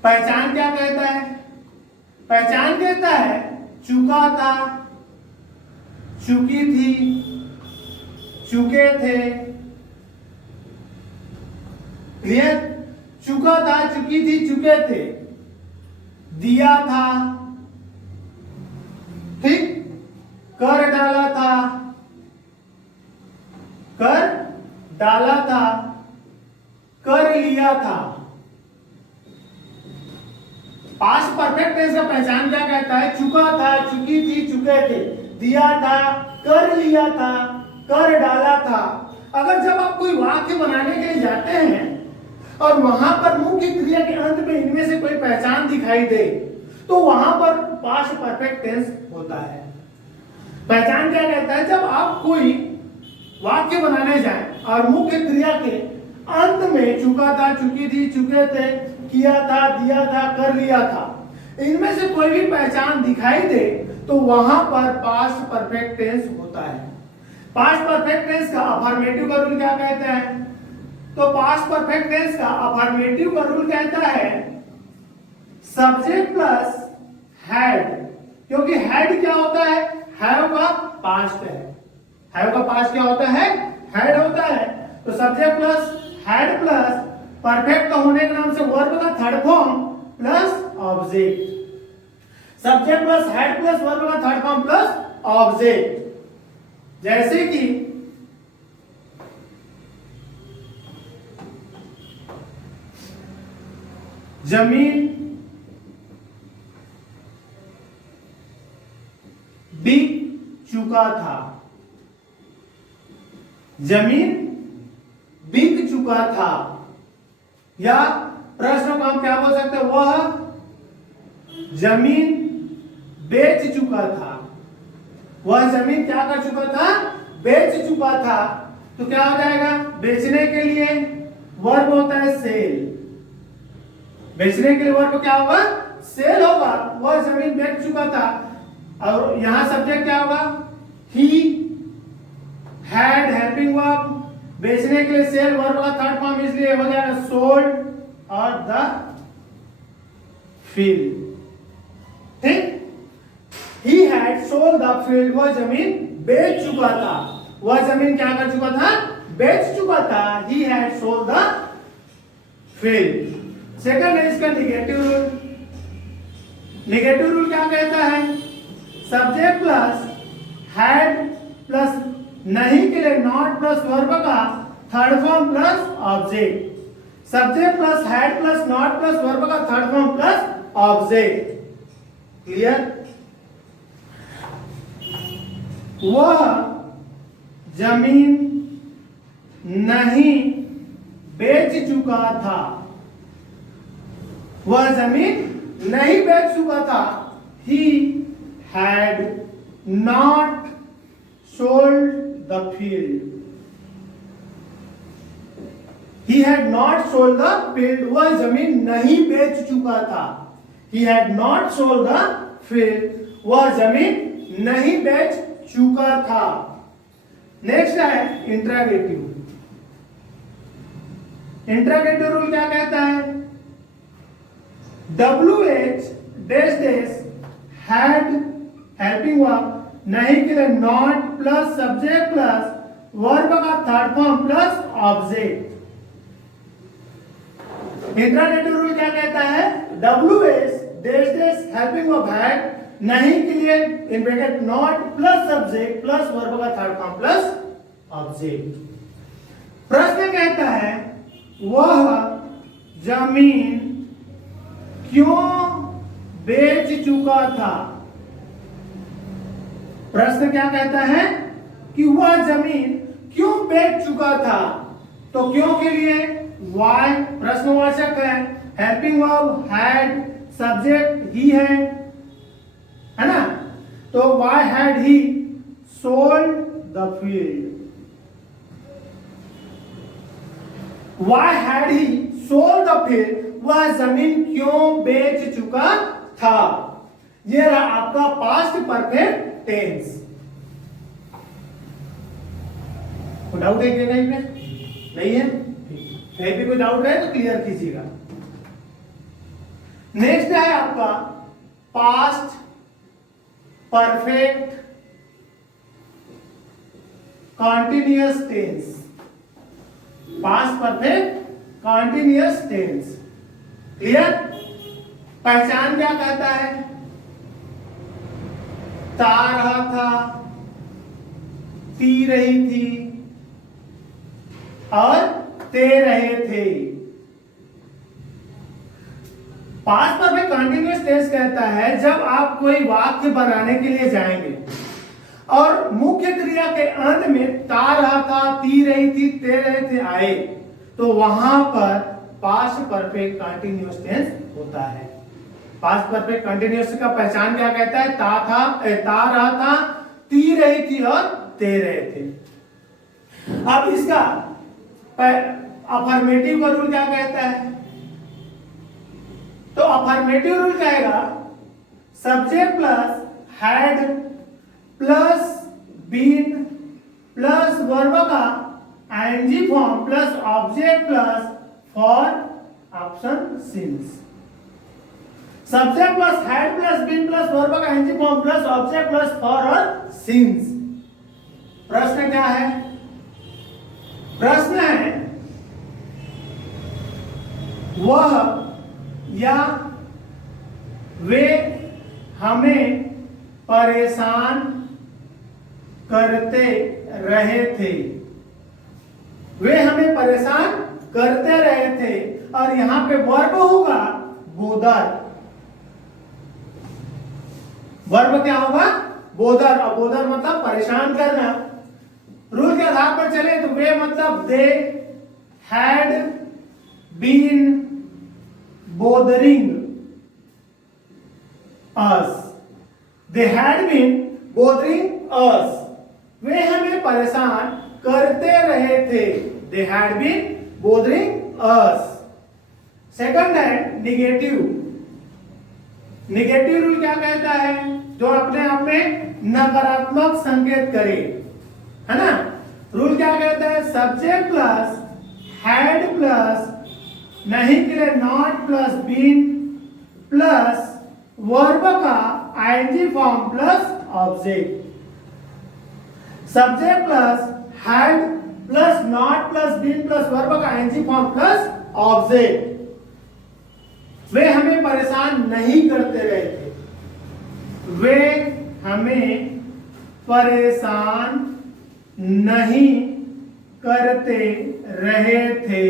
पहचान क्या कहता है? पहचान कहता है चुका था, चुकी थी, चुके थे। क्लियर? चुका था, चुकी थी, चुके थे। दिया था, ठीक, कर डाला था, कर डाला था, कर लिया था। पास्ट परफेक्ट टेंस का पहचान क्या कहता है? चुका था, चुकी थी, चुके थे, दिया था, कर लिया था, कर डाला था। अगर जब आप कोई वाक्य बनाने के लिए जाते हैं और वहां पर मुख्य क्रिया के अंत में इनमें से कोई पहचान दिखाई दे, तो वहां पर पास्ट परफेक्ट टेंस होता है। पहचान क्या कहता है? जब आप कोई वाक्य बनाने जाएं और मुख्य क्रिया के अंत में चुका था, चुकी थी, चुके थे, किया था, दिया था, कर लिया था, इनमें से कोई भी पहचान दिखाई दे तो वहां पर पास्ट परफेक्ट टेंस होता है। पास्ट परफेक्ट टेंस का अफर्मेटिव का रूल क्या कहता है? तो पास्ट परफेक्ट टेंस का अफर्मेटिव का रूल कहता है सब्जेक्ट प्लस हैड, क्योंकि हैड क्या होता है? हैव का पास्ट है। हैव का पास्ट क्या होता है? हैड होता है। तो subject plus had plus perfect होने के नाम से वर्ब का third form plus object. Subject plus had plus verb का थर्ड फॉर्म प्लस ऑब्जेक्ट। जैसे कि जमीन बिक चुका था, जमीन बिक चुका था। या प्रश्न को हम क्या बोल सकते हैं? वह जमीन बेच चुका था। वह जमीन क्या कर चुका था? बेच चुका था। तो क्या हो जाएगा? बेचने के लिए वर्ब होता है सेल। बेचने के लिए वर्ब क्या होगा? सेल होगा। वह जमीन बेच चुका था। और यहां सब्जेक्ट क्या होगा? ही हैड हेल्पिंग वर्ब, बेचने के लिए सेल वर्ब का थर्ड फॉर्म, इसलिए हो जाएगा सोल्ड और द फील्ड। ठीक, he had sold the field, वह जमीन बेच चुका था। वह जमीन क्या कर चुका था? बेच चुका था। He had sold the field. Second है इसका निगेटिव रूल। निगेटिव रूल क्या कहता है? सब्जेक्ट प्लस हैड प्लस नहीं के लिए नॉट प्लस वर्ब का third form plus object, subject plus had plus not plus verb का third form plus object. Clear? वह जमीन नहीं बेच चुका था, वह जमीन नहीं बेच चुका था। He had not sold the field. He had not sold the field. वह जमीन नहीं बेच चुका था। He had not sold the field. वह जमीन नहीं बेच चुका था। नेक्स्ट है इंट्रागेटिव। इंट्रागेटिव रूल क्या कहता है? WH dash dash had helping verb नहीं के लिए not plus subject plus verb का third form plus object. Interrogative rule क्या कहता है? WH dash dash helping verb had नहीं के लिए in bracket not plus subject plus verb का थर्ड फॉर्म प्लस ऑब्जेक्ट। प्रश्न कहता है वह जमीन क्यों बेच चुका था? प्रश्न क्या कहता है कि वह जमीन क्यों बेच चुका था? तो क्यों के लिए वाई प्रश्नवाचक है, हेल्पिंग वर्ब हैड, सब्जेक्ट ही है ना? तो why had he sold the field? Why had he sold the field? वह जमीन क्यों बेच चुका था? यह रहा आपका पास्ट परफेक्ट टेंस। कोई डाउट है क्या? नहीं है? कहीं भी कोई डाउट है तो क्लियर कीजिएगा। नेक्स्ट है आपका past perfect continuous tense. Past perfect continuous tense. Clear? पहचान क्या कहता है? ता रहा था, ती रही थी और ते रहे थे। पास्ट परफेक्ट कंटीन्यूअस टेंस कहता है जब आप कोई वाक्य बनाने के लिए जाएंगे और मुख्य क्रिया के अंत में ता रहा था, ती रही थी, ते रहे थे आए, तो वहां पर पास्ट परफेक्ट कंटीन्यूअस टेंस होता है। पास्ट परफेक्ट कंटीन्यूअस का पहचान क्या कहता है? ता रहा था, ती रही थी और ते रहे थे। अब इसका अफर्मेटिव का रूल क्या कहता है? तो अफर्मेटिव रूल कहेगा subject plus had plus been plus verb का ING form plus object plus for option since. Subject plus had plus been plus verb का ING form plus object plus for और since. प्रश्न क्या है? प्रश्न है वह या वे हमें परेशान करते रहे थे। वे हमें परेशान करते रहे थे और यहां पे वर्ब होगा बोदर। वर्ब क्या होगा? बोदर। और बोदर मतलब परेशान करना। रूल के आधार पर चले तो वे मतलब they had been bothering us. They had been bothering us. वे हमें परेशान करते रहे थे। They had been bothering us. Second है निगेटिव। निगेटिव रूल क्या कहता है? जो अपने आप में नकारात्मक संकेत करे, है ना? रूल क्या कहता है? सब्जेक्ट प्लस हैड प्लस नहीं के लिए not plus been plus verb का ING form plus object. Subject plus had plus not plus been plus verb का आईएनजी फॉर्म प्लस ऑब्जेक्ट। वे हमें परेशान नहीं करते रहे थे। वे हमें परेशान नहीं करते रहे थे।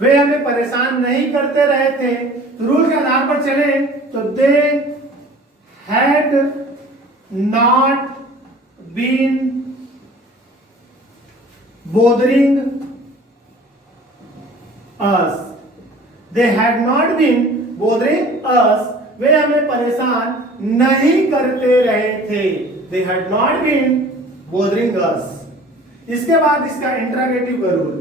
वे हमें परेशान नहीं करते रहे थे। तो रूल के आधार पर चले तो they had not been bothering us. They had not been bothering us. वे हमें परेशान नहीं करते रहे थे। They had not been bothering us. इसके बाद इसका इंट्रोगेटिव का रूल।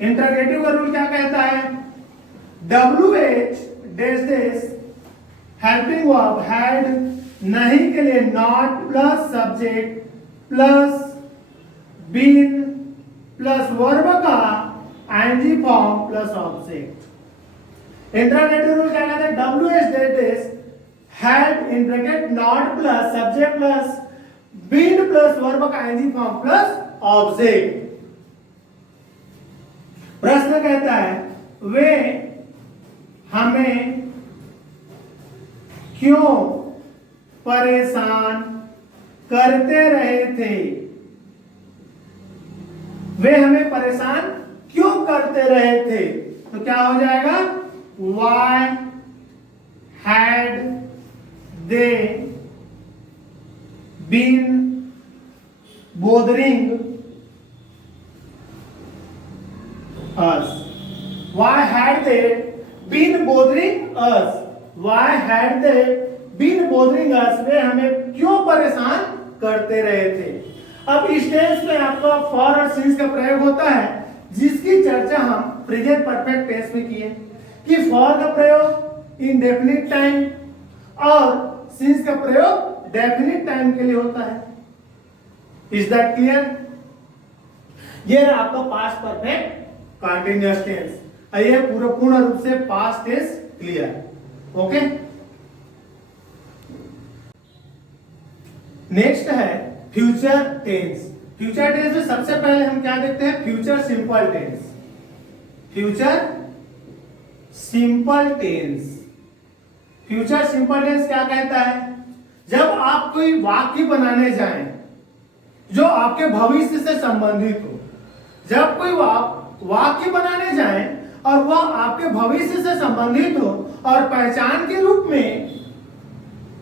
इंट्रोगेटिव का रूल क्या कहता है? WH dash dash helping verb had नहीं के लिए not plus subject plus been plus verb का ING form plus object. Interrogative rule क्या कहता है? WH dash dash had in bracket not plus subject plus been plus verb का ING form plus object. प्रश्न कहता है वे हमें क्यों परेशान करते रहे थे? वे हमें परेशान क्यों करते रहे थे? तो क्या हो जाएगा? Why had they been bothering us? Why had they been bothering us? Why had they been bothering us? वे हमें क्यों परेशान करते रहे थे? अब इस टेंस में आपका फॉर और सिंस का प्रयोग होता है, जिसकी चर्चा हम प्रेजेंट परफेक्ट टेंस में किए कि फॉर का प्रयोग इंडेफिनिट टाइम और सिंस का प्रयोग डेफिनिट टाइम के लिए होता है। Is that clear? ये रहा आपका पास्ट परफेक्ट कंटीन्यूअस टेंस। आइए पूर्ण रूप से past tense clear. Okay, next है फ्यूचर टेंस। फ्यूचर टेंस में सबसे पहले हम क्या देखते हैं? Future simple tense. Future simple tense. Future simple tense क्या कहता है? जब आप कोई वाक्य बनाने जाएं जो आपके भविष्य से संबंधित हो, जब कोई वाक्य बनाने जाएं और वह आपके भविष्य से संबंधित हो और पहचान के रूप में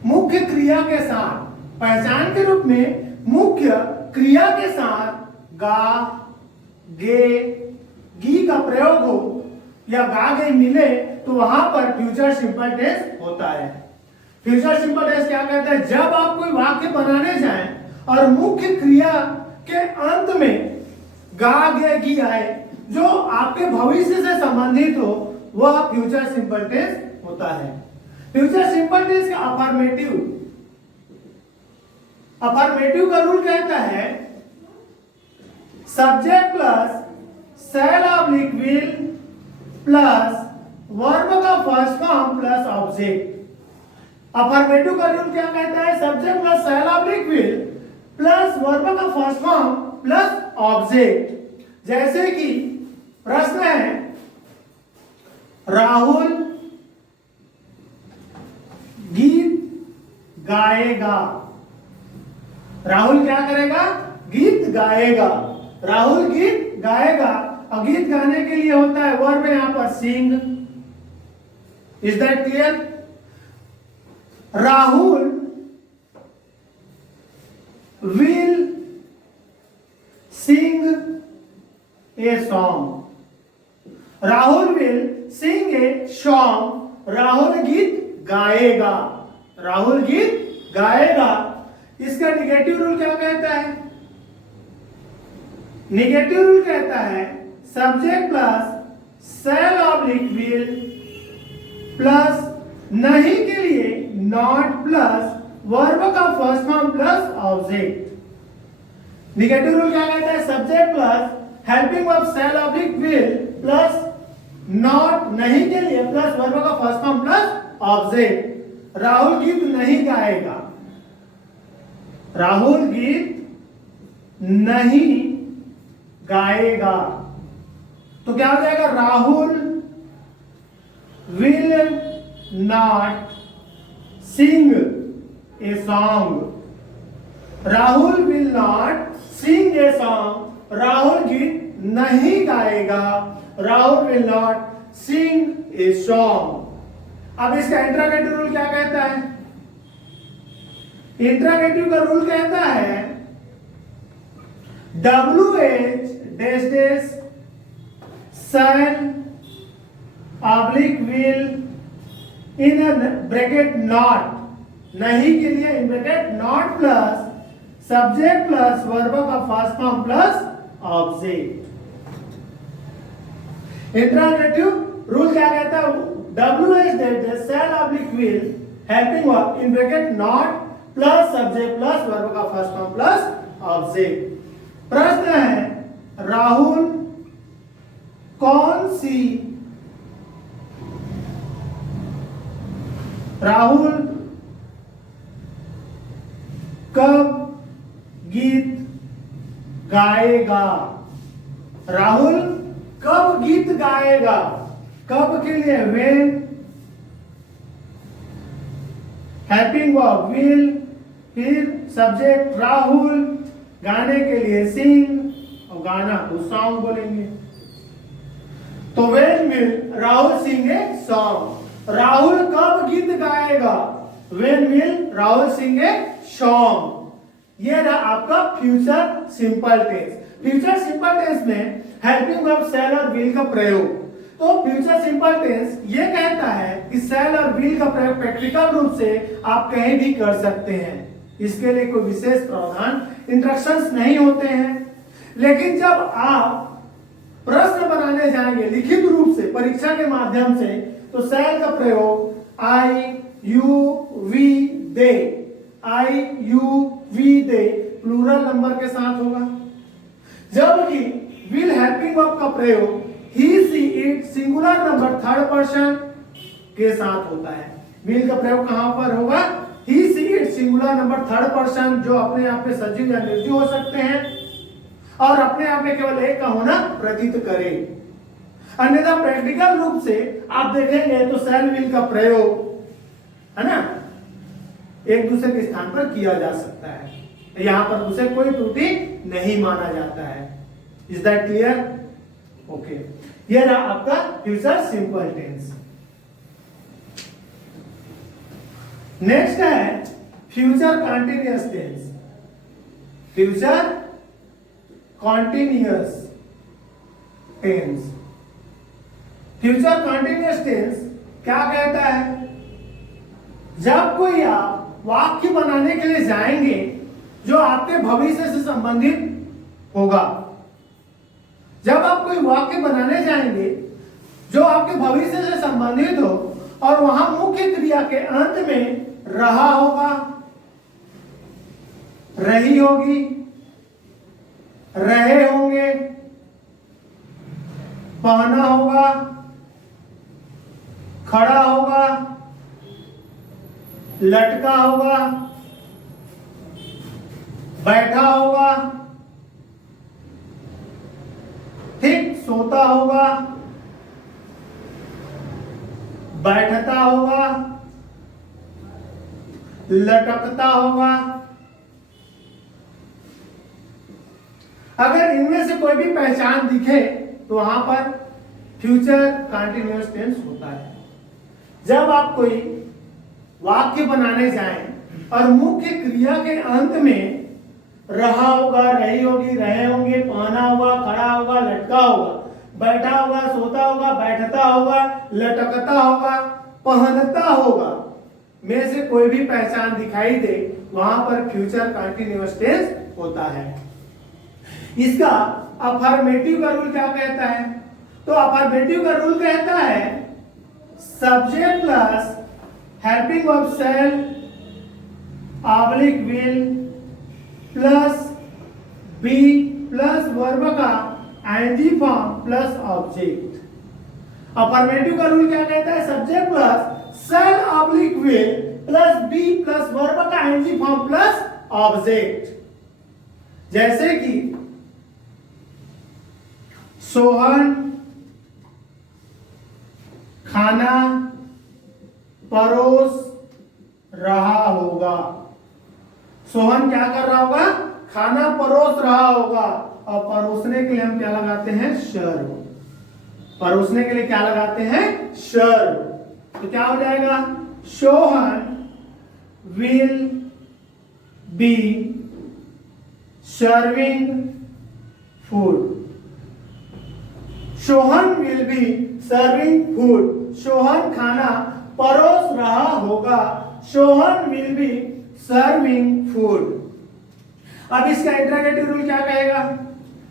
मुख्य क्रिया के साथ, पहचान के रूप में मुख्य क्रिया के साथ गा गे गी का प्रयोग हो या गा गे मिले, तो वहां पर फ्यूचर सिंपल टेंस होता है। फ्यूचर सिंपल टेंस क्या कहता है? जब आप कोई वाक्य बनाने जाएं और मुख्य क्रिया के अंत में गा गे गी आए जो आपके भविष्य से संबंधित हो, वह फ्यूचर सिंपल टेंस होता है। फ्यूचर सिंपल टेंस का अफर्मेटिव का रूल कहता है subject plus shall oblique will plus verb का first form plus object. Affirmative का रूल क्या कहता है? Subject plus shall oblique will plus verb का फर्स्ट फॉर्म प्लस ऑब्जेक्ट। जैसे कि प्रश्न है राहुल गीत गाएगा। राहुल क्या करेगा? गीत गाएगा। राहुल गीत गाएगा और गीत गाने के लिए होता है वर्ब यहां पर sing. Is that clear? Rahul will sing a song. Rahul will sing a song. Rahul गीत गाएगा। राहुल गीत गाएगा। इसका निगेटिव रूल क्या कहता है? निगेटिव रूल कहता है subject plus shall oblique will plus नहीं के लिए नॉट प्लस वर्ब का first form plus object. Negative rule क्या कहता है? Subject plus helping verb shall oblique will plus not नहीं के लिए प्लस वर्ब का first form plus object. Rahul गीत नहीं गाएगा। राहुल गीत नहीं गाएगा। तो क्या हो जाएगा? Rahul will not sing a song. Rahul will not sing a song. Rahul गीत नहीं गाएगा। Rahul will not sing a song. अब इसका इंट्रोगेटिव रूल क्या कहता है? इंट्रोगेटिव का रूल कहता है WH dash dash shall oblique will in a bracket not, नहीं के लिए in bracket not plus subject plus verb का first form plus object. Interrogative rule क्या कहता है? WH dash dash shall oblique will helping verb in bracket not plus subject plus verb का first form plus object. प्रश्न है राहुल कौन सी राहुल कब गीत गाएगा? राहुल कब गीत गाएगा? कब के लिए व्हेन हेल्पिंग वर्ब विल, फिर सब्जेक्ट राहुल, गाने के लिए सिंग और गाना को सॉन्ग बोलेंगे। तो when will Rahul sing a song. Rahul कब गीत गाएगा? When will Rahul sing a song. ये रहा आपका future simple tense. Future simple tense में हेल्पिंग वर्ब शैल और विल का प्रयोग। तो फ्यूचर सिंपल टेंस ये कहता है कि शैल और विल का प्रयोग प्रैक्टिकल रूप से आप कहीं भी कर सकते हैं। इसके लिए कोई विशेष प्रावधान इंस्ट्रक्शंस नहीं होते हैं। लेकिन जब आप प्रश्न बनाने जाएंगे लिखित रूप से परीक्षा के माध्यम से, तो शैल का प्रयोग I you we they, I you we they plural number के साथ होगा। जबकि विल हेल्पिंग वर्ब का प्रयोग he she it singular number third person के साथ होता है। विल का प्रयोग कहां पर होगा? He she it singular number third person, जो अपने आप में सजीव या निर्जीव हो सकते हैं और अपने आप में केवल एक का होना प्रतीत करे। अन्यथा प्रैक्टिकल रूप से आप देखेंगे तो शैल विल का प्रयोग है ना एक दूसरे के स्थान पर किया जा सकता है। यहां पर उसे कोई त्रुटि नहीं माना जाता है। Is that clear? ओके, ये रहा आपका फ्यूचर सिंपल टेंस। नेक्स्ट है future continuous tense. Future continuous tense. Future continuous tense क्या कहता है? जब कोई आप वाक्य बनाने के लिए जाएंगे जो आपके भविष्य से संबंधित होगा। जब आप कोई वाक्य बनाने जाएंगे जो आपके भविष्य से संबंधित हो और वहां मुख्य क्रिया के अंत में रहा होगा, रही होगी, रहे होंगे, पहना होगा, खड़ा होगा, लटका होगा, बैठा होगा, ठीक, सोता होगा, बैठता होगा, लटकता होगा। अगर इनमें से कोई भी पहचान दिखे तो वहां पर फ्यूचर कंटीन्यूअस टेंस होता है। जब आप कोई वाक्य बनाने जाएं और मुख्य क्रिया के अंत में रहा होगा, रही होगी, रहे होंगे, पहना होगा, खड़ा होगा, लटका होगा, बैठा होगा, सोता होगा, बैठता होगा, लटकता होगा, पहनता होगा में से कोई भी पहचान दिखाई दे, वहां पर फ्यूचर कंटीन्यूअस टेंस होता है। इसका अफर्मेटिव का रूल क्या कहता है? तो अफर्मेटिव का रूल कहता है subject plus helping verb shall oblique will plus be plus verb का ING form plus object. Affirmative का रूल क्या कहता है? Subject plus shall oblique will plus be plus verb का आईएनजी फॉर्म प्लस ऑब्जेक्ट। जैसे कि सोहन खाना परोस रहा होगा। सोहन क्या कर रहा होगा, खाना परोस रहा होगा। और परोसने के लिए हम क्या लगाते हैं, शर। परोसने के लिए क्या लगाते हैं, शर। तो क्या हो जाएगा, Sohan will be serving food. Sohan will be serving food. Sohan खाना परोस रहा होगा। Sohan will be serving food. अब इसका इंट्रागेटिव रूल क्या कहेगा,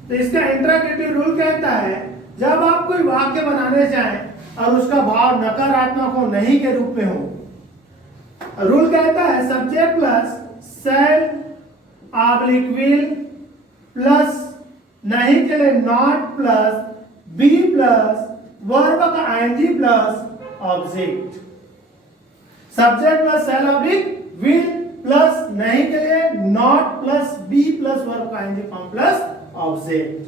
तो इसका इंट्रागेटिव रूल कहता है जब आप कोई वाक्य बनाने जाएं और उसका भाव नकारात्मक हो, नहीं के रूप में हो, रूल कहता है subject plus shall oblique will plus नहीं के लिए not plus be plus verb का ING plus object. Subject plus shall oblique will plus नहीं के लिए not plus be plus verb का आईएनजी फॉर्म प्लस ऑब्जेक्ट।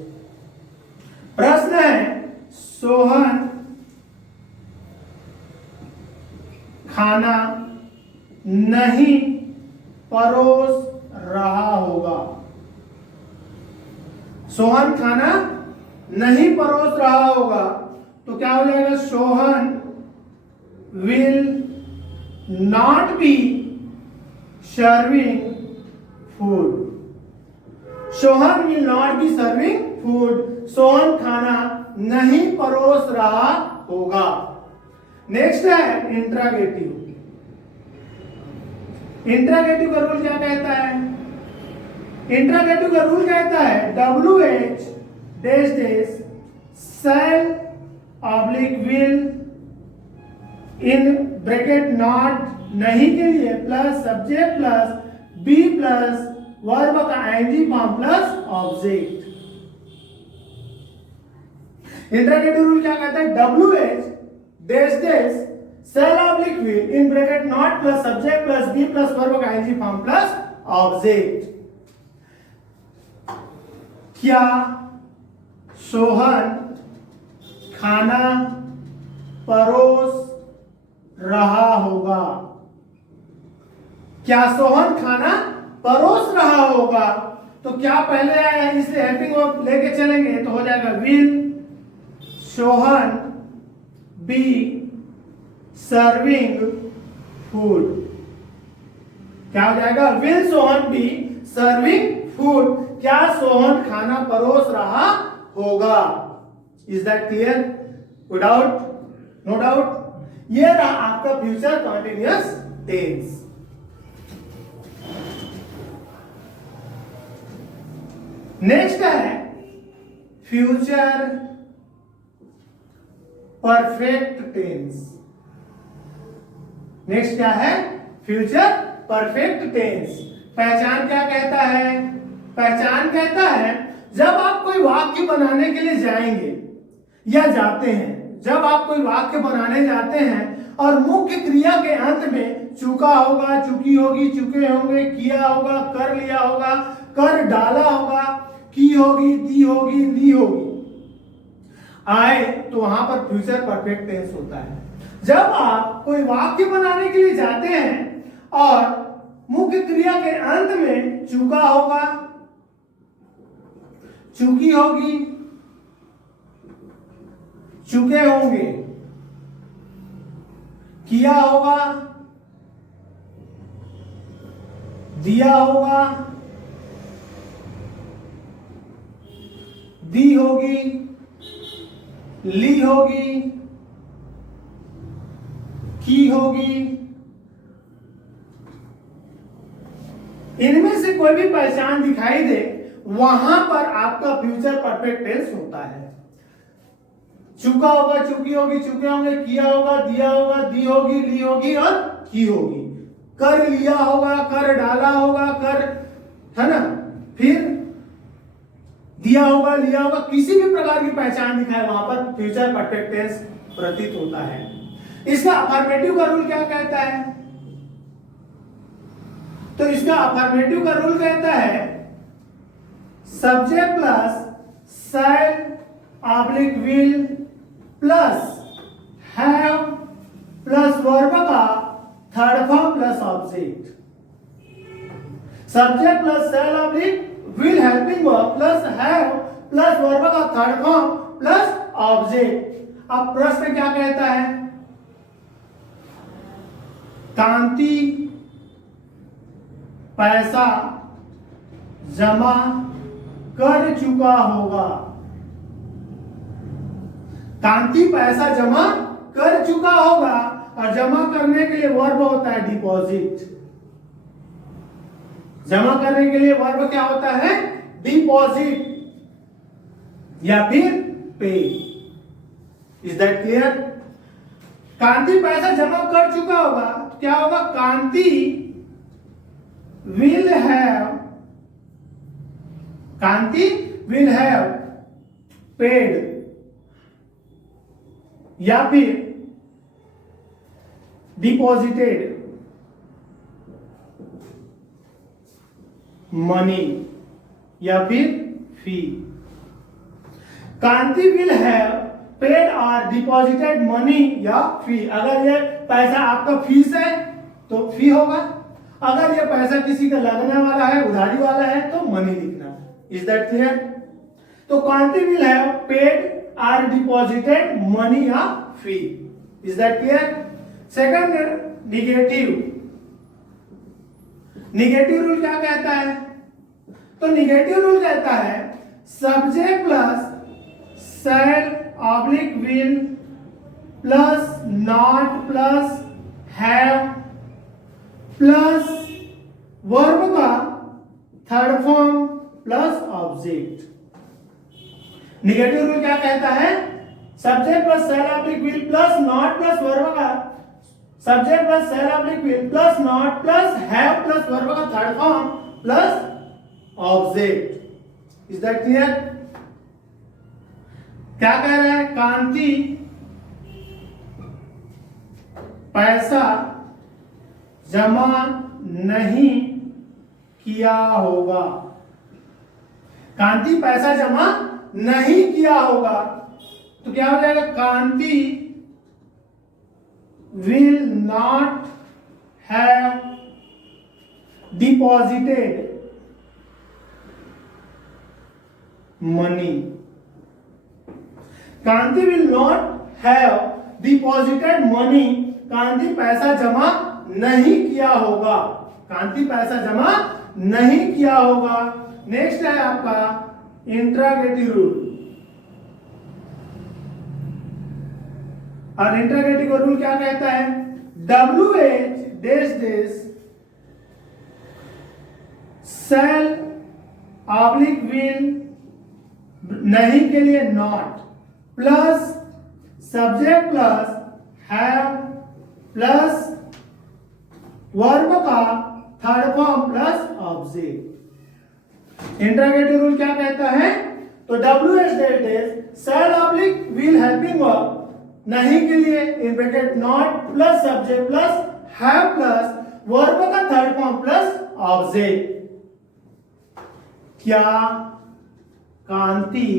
प्रश्न है सोहन खाना नहीं परोस रहा होगा। सोहन खाना नहीं परोस रहा होगा तो क्या हो जाएगा, Sohan will not be serving food. Sohan will not be serving food. Sohan खाना नहीं परोस रहा होगा। नेक्स्ट है इंट्रागेटिव। इंट्रागेटिव का रूल क्या कहता है, इंट्रागेटिव का रूल कहता है WH dash dash shall oblique will in bracket not नहीं के लिए plus subject plus be plus verb का ING form plus object. Interrogative rule क्या कहता है, WH dash dash shall oblique will in bracket not plus subject plus be plus verb का ING form plus object. क्या सोहन खाना परोस रहा होगा। क्या सोहन खाना परोस रहा होगा, तो क्या पहले आया है इसलिए हेल्पिंग वर्ब लेके चलेंगे तो हो जाएगा will Sohan be serving food. क्या हो जाएगा, will Sohan be serving food. क्या सोहन खाना परोस रहा होगा। Is that clear, without no doubt. ये रहा आपका फ्यूचर कंटिन्यूअस टेंस। नेक्स्ट है फ्यूचर परफेक्ट टेंस। नेक्स्ट क्या है, फ्यूचर परफेक्ट टेंस। पहचान क्या कहता है, पहचान कहता है जब आप कोई वाक्य बनाने के लिए जाएंगे या जाते हैं, जब आप कोई वाक्य बनाने जाते हैं और मुख्य क्रिया के अंत में चुका होगा, चुकी होगी, चुके होंगे, किया होगा, कर लिया होगा, कर डाला होगा, की होगी, दी होगी, ली होगी आए तो वहां पर फ्यूचर परफेक्ट टेंस होता है। जब आप कोई वाक्य बनाने के लिए जाते हैं और मुख्य क्रिया के अंत में चुका होगा, चुकी होगी, चुके होंगे, किया होगा, दिया होगा, दी होगी, ली होगी, की होगी, इनमें से कोई भी पहचान दिखाई दे वहां पर आपका फ्यूचर परफेक्ट टेंस होता है। चुका होगा, चुकी होगी, चुके होंगे, किया होगा, दिया होगा, दी होगी, ली होगी और की होगी। कर लिया होगा, कर डाला होगा, कर, है ना, फिर दिया होगा, लिया होगा, किसी भी प्रकार की पहचान दिखाए वहां पर फ्यूचर परफेक्ट टेंस प्रतीत होता है। इसका अफर्मेटिव का रूल क्या कहता है, तो इसका अफर्मेटिव का रूल कहता है subject plus shall oblique will plus have plus verb का third form plus object. Subject plus shall oblique will helping verb plus have plus verb का थर्ड फॉर्म प्लस ऑब्जेक्ट। अब प्रश्न क्या कहता है? कांति पैसा जमा कर चुका होगा। कांति पैसा जमा कर चुका होगा, और जमा करने के लिए वर्ब होता है डिपॉजिट। जमा करने के लिए वर्ब क्या होता है? डिपॉजिट या फिर पे। Is that clear? कांति पैसा जमा कर चुका होगा तो क्या होगा? कांति विल हैव पेड या फिर डिपॉजिटेड मनी या फिर फी। कांति विल हैव पेड और डिपॉजिटेड मनी या फी। अगर ये पैसा आपका फीस है तो फी होगा, अगर ये पैसा किसी का लगने वाला है, उधारी वाला है, तो मनी लिखना है। Is that clear? तो कांति विल हैव पेड और डिपॉजिटेड मनी या fee. Is that clear? Second, negative rule क्या कहता है? तो निगेटिव रूल कहता है subject plus shall oblique will plus not plus have plus verb का third form plus object. Negative rule क्या कहता है? Subject plus shall oblique will plus not plus verb का subject plus shall oblique will plus not plus have plus verb का third form plus object. Is that clear? क्या कह रहा है? कांति पैसा जमा नहीं किया होगा। कांति पैसा जमा नहीं किया होगा तो क्या हो जाएगा? Kanti will not have deposited money. Kanti will not have deposited money. Kanti पैसा जमा नहीं किया होगा। कांति पैसा जमा नहीं किया होगा। नेक्स्ट है आपका इंट्रागेटिव रूल। और इंट्रागेटिव रूल क्या कहता है? WH dash dash shall oblique will नहीं के लिए not plus subject plus have plus verb का third form plus object. Interrogative rule क्या कहता है? तो WH dash dash shall oblique will helping verb नहीं के लिए in bracket not plus subject plus have plus verb का थर्ड फॉर्म प्लस ऑब्जेक्ट। क्या कांति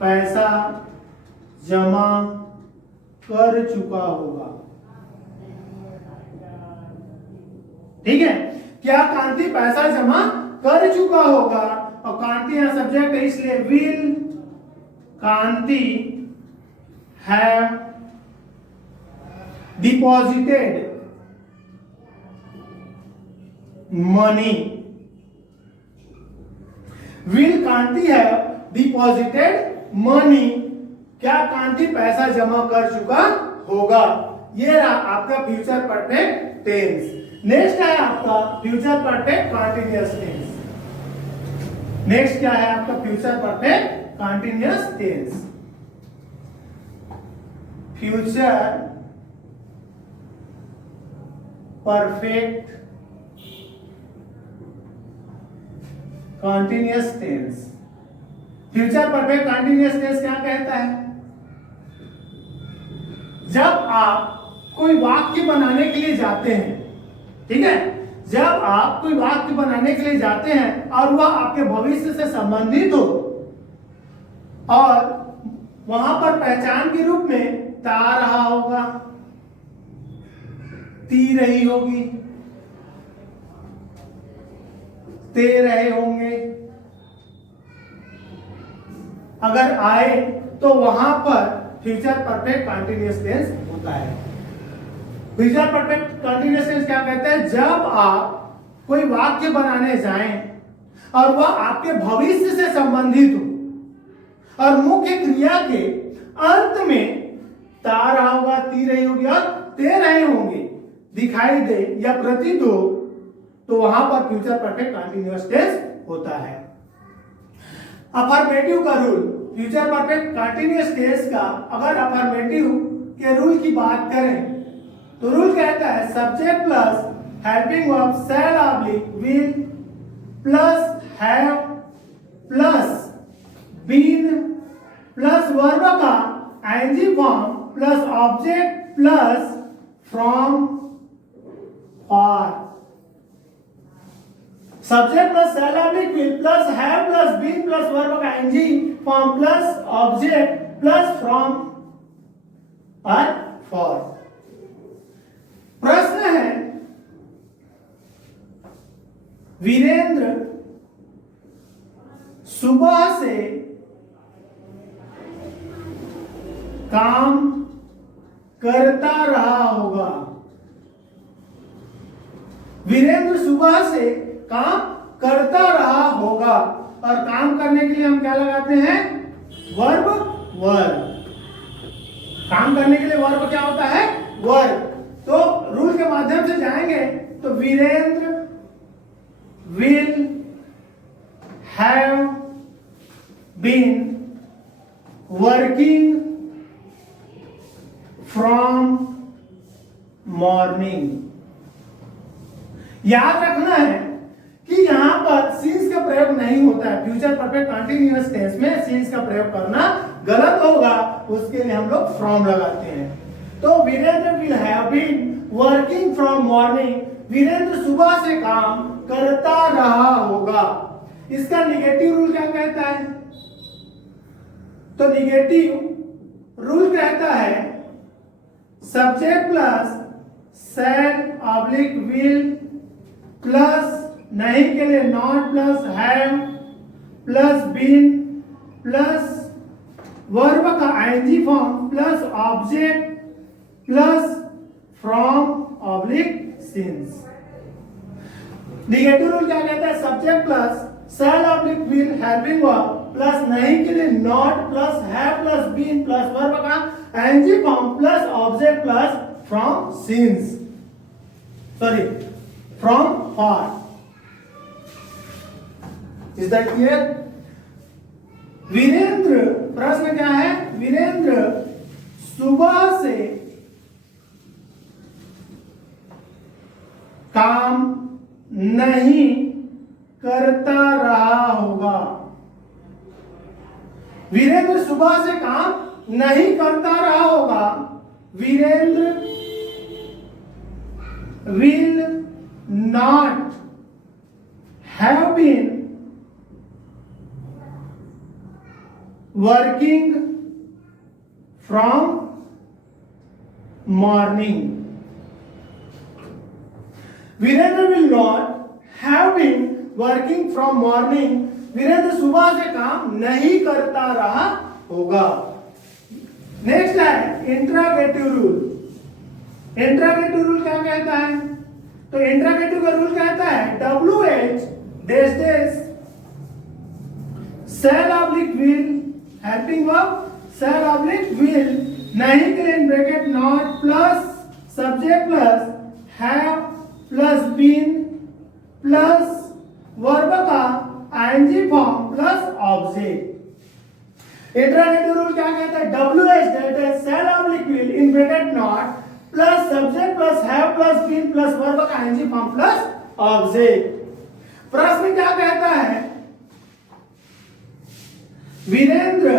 पैसा जमा कर चुका होगा? ठीक है, क्या कांति पैसा जमा कर चुका होगा? और कांति यहां सब्जेक्ट है इसलिए will Kanti have deposited money. Will Kanti have deposited money. क्या कांति पैसा जमा कर चुका होगा? ये रहा आपका फ्यूचर परफेक्ट टेंस। नेक्स्ट है आपका future perfect continuous tense. Next क्या है आपका future perfect continuous tense. Future perfect continuous tense. Future perfect continuous tense क्या कहता है? जब आप कोई वाक्य बनाने के लिए जाते हैं, ठीक है, जब आप कोई वाक्य बनाने के लिए जाते हैं और वह आपके भविष्य से संबंधित हो और वहां पर पहचान के रूप में ता रहा होगा, ती रही होगी, ते रहे होंगे। अगर आए तो वहां पर फ्यूचर परफेक्ट कंटीन्यूअस टेंस होता है। फ्यूचर परफेक्ट कंटीन्यूअस टेंस क्या कहते हैं? जब आप कोई वाक्य बनाने जाएं और वह आपके भविष्य से संबंधित हो और मुख्य क्रिया के अंत में ता रहा होगा, ती रही होगी और ते रहे होंगे, दिखाई दे या प्रतीत हो, तो वहां पर फ्यूचर परफेक्ट कंटीन्यूअस टेंस होता है। अफर्मेटिव का rule, future perfect continuous tense का अगर अफर्मेटिव के रूल की बात करें तो रूल कहता है subject plus helping verb shall oblique will plus have plus been plus verb का ING form plus object plus from और subject plus shall oblique will plus have plus been plus verb का ING form plus object plus from और for. प्रश्न है, वीरेंद्र सुबह से काम करता रहा होगा। वीरेंद्र सुबह से काम करता रहा होगा और काम करने के लिए हम क्या लगाते हैं? Verb verb. काम करने के लिए वर्ब क्या होता है? वर्ब। तो रूल के माध्यम से जाएंगे तो Virendra will have been working from morning। याद रखना है कि यहां पर सीन्स का प्रयोग नहीं होता है। फ्यूचर परफेक्ट कंटीन्यूअस टेंस में सीन्स का प्रयोग करना गलत होगा, उसके लिए हम लोग फ्रॉम लगाते हैं। तो Virendra will have been working from morning, Virendra सुबह से काम करता रहा होगा। इसका निगेटिव रूल क्या कहता है? तो निगेटिव रूल कहता है subject plus shall oblique will plus नहीं के लिए not plus have plus been plus verb का ING form plus object plus from oblique since. Negative rule क्या कहता है? Subject plus shall oblique will helping verb plus नहीं के लिए not plus have plus been plus verb का ING form plus object plus from since, sorry from for. Is that clear? Virendra, प्रश्न क्या है? वीरेंद्र सुबह से काम नहीं करता रहा होगा। वीरेंद्र सुबह से काम नहीं करता रहा होगा। Virendra will not have been working from morning। Virendra will not have been working from morning, Virendra सुबह से काम नहीं करता रहा होगा। नेक्स्ट है इंट्रागेटिव रूल। इंट्रागेटिव रूल क्या कहता है? तो इंट्रागेटिव का रूल कहता है WH dash dash shall oblique will helping verb shall oblique will नहीं के लिए in bracket not plus subject plus have plus been plus verb का ING form plus object. Interrogative rule क्या कहता है? WH that is shall oblique will in bracket not plus subject plus have plus been plus verb का ING form plus object. प्रश्न क्या कहता है? वीरेंद्र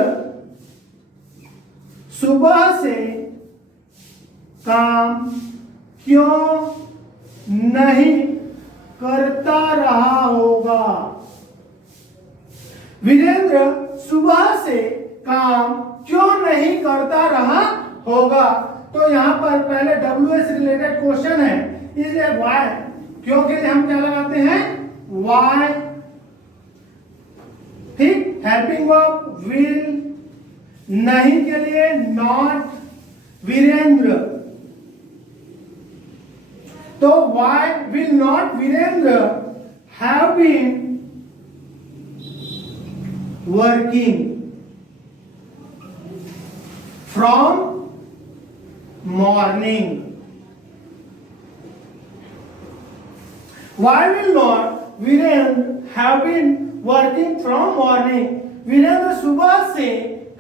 सुबह से काम क्यों नहीं करता रहा होगा? वीरेंद्र सुबह से काम क्यों नहीं करता रहा होगा? तो यहाँ पर पहले WH रिलेटेड क्वेश्चन है, इसलिए वाई क्यों के लिए हम क्या लगाते हैं? वाई, ठीक, हेल्पिंग वर्ब विल, नहीं के लिए नॉट, वीरेंद्र, तो why will not Virendra have been working from morning. Why will not Virendra have been working from morning? Virendra सुबह से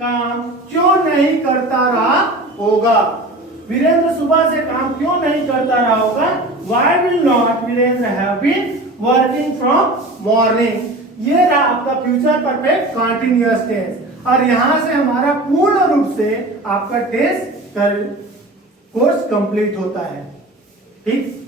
काम क्यों नहीं करता रहा होगा? वीरेंद्र सुबह से काम क्यों नहीं करता रहा होगा? Why will not Virendra have been working from morning? ये रहा आपका फ्यूचर परफेक्ट कंटीन्यूअस टेंस और यहां से हमारा पूर्ण रूप से आपका टेस्ट कोर्स कंप्लीट होता है। ठीक।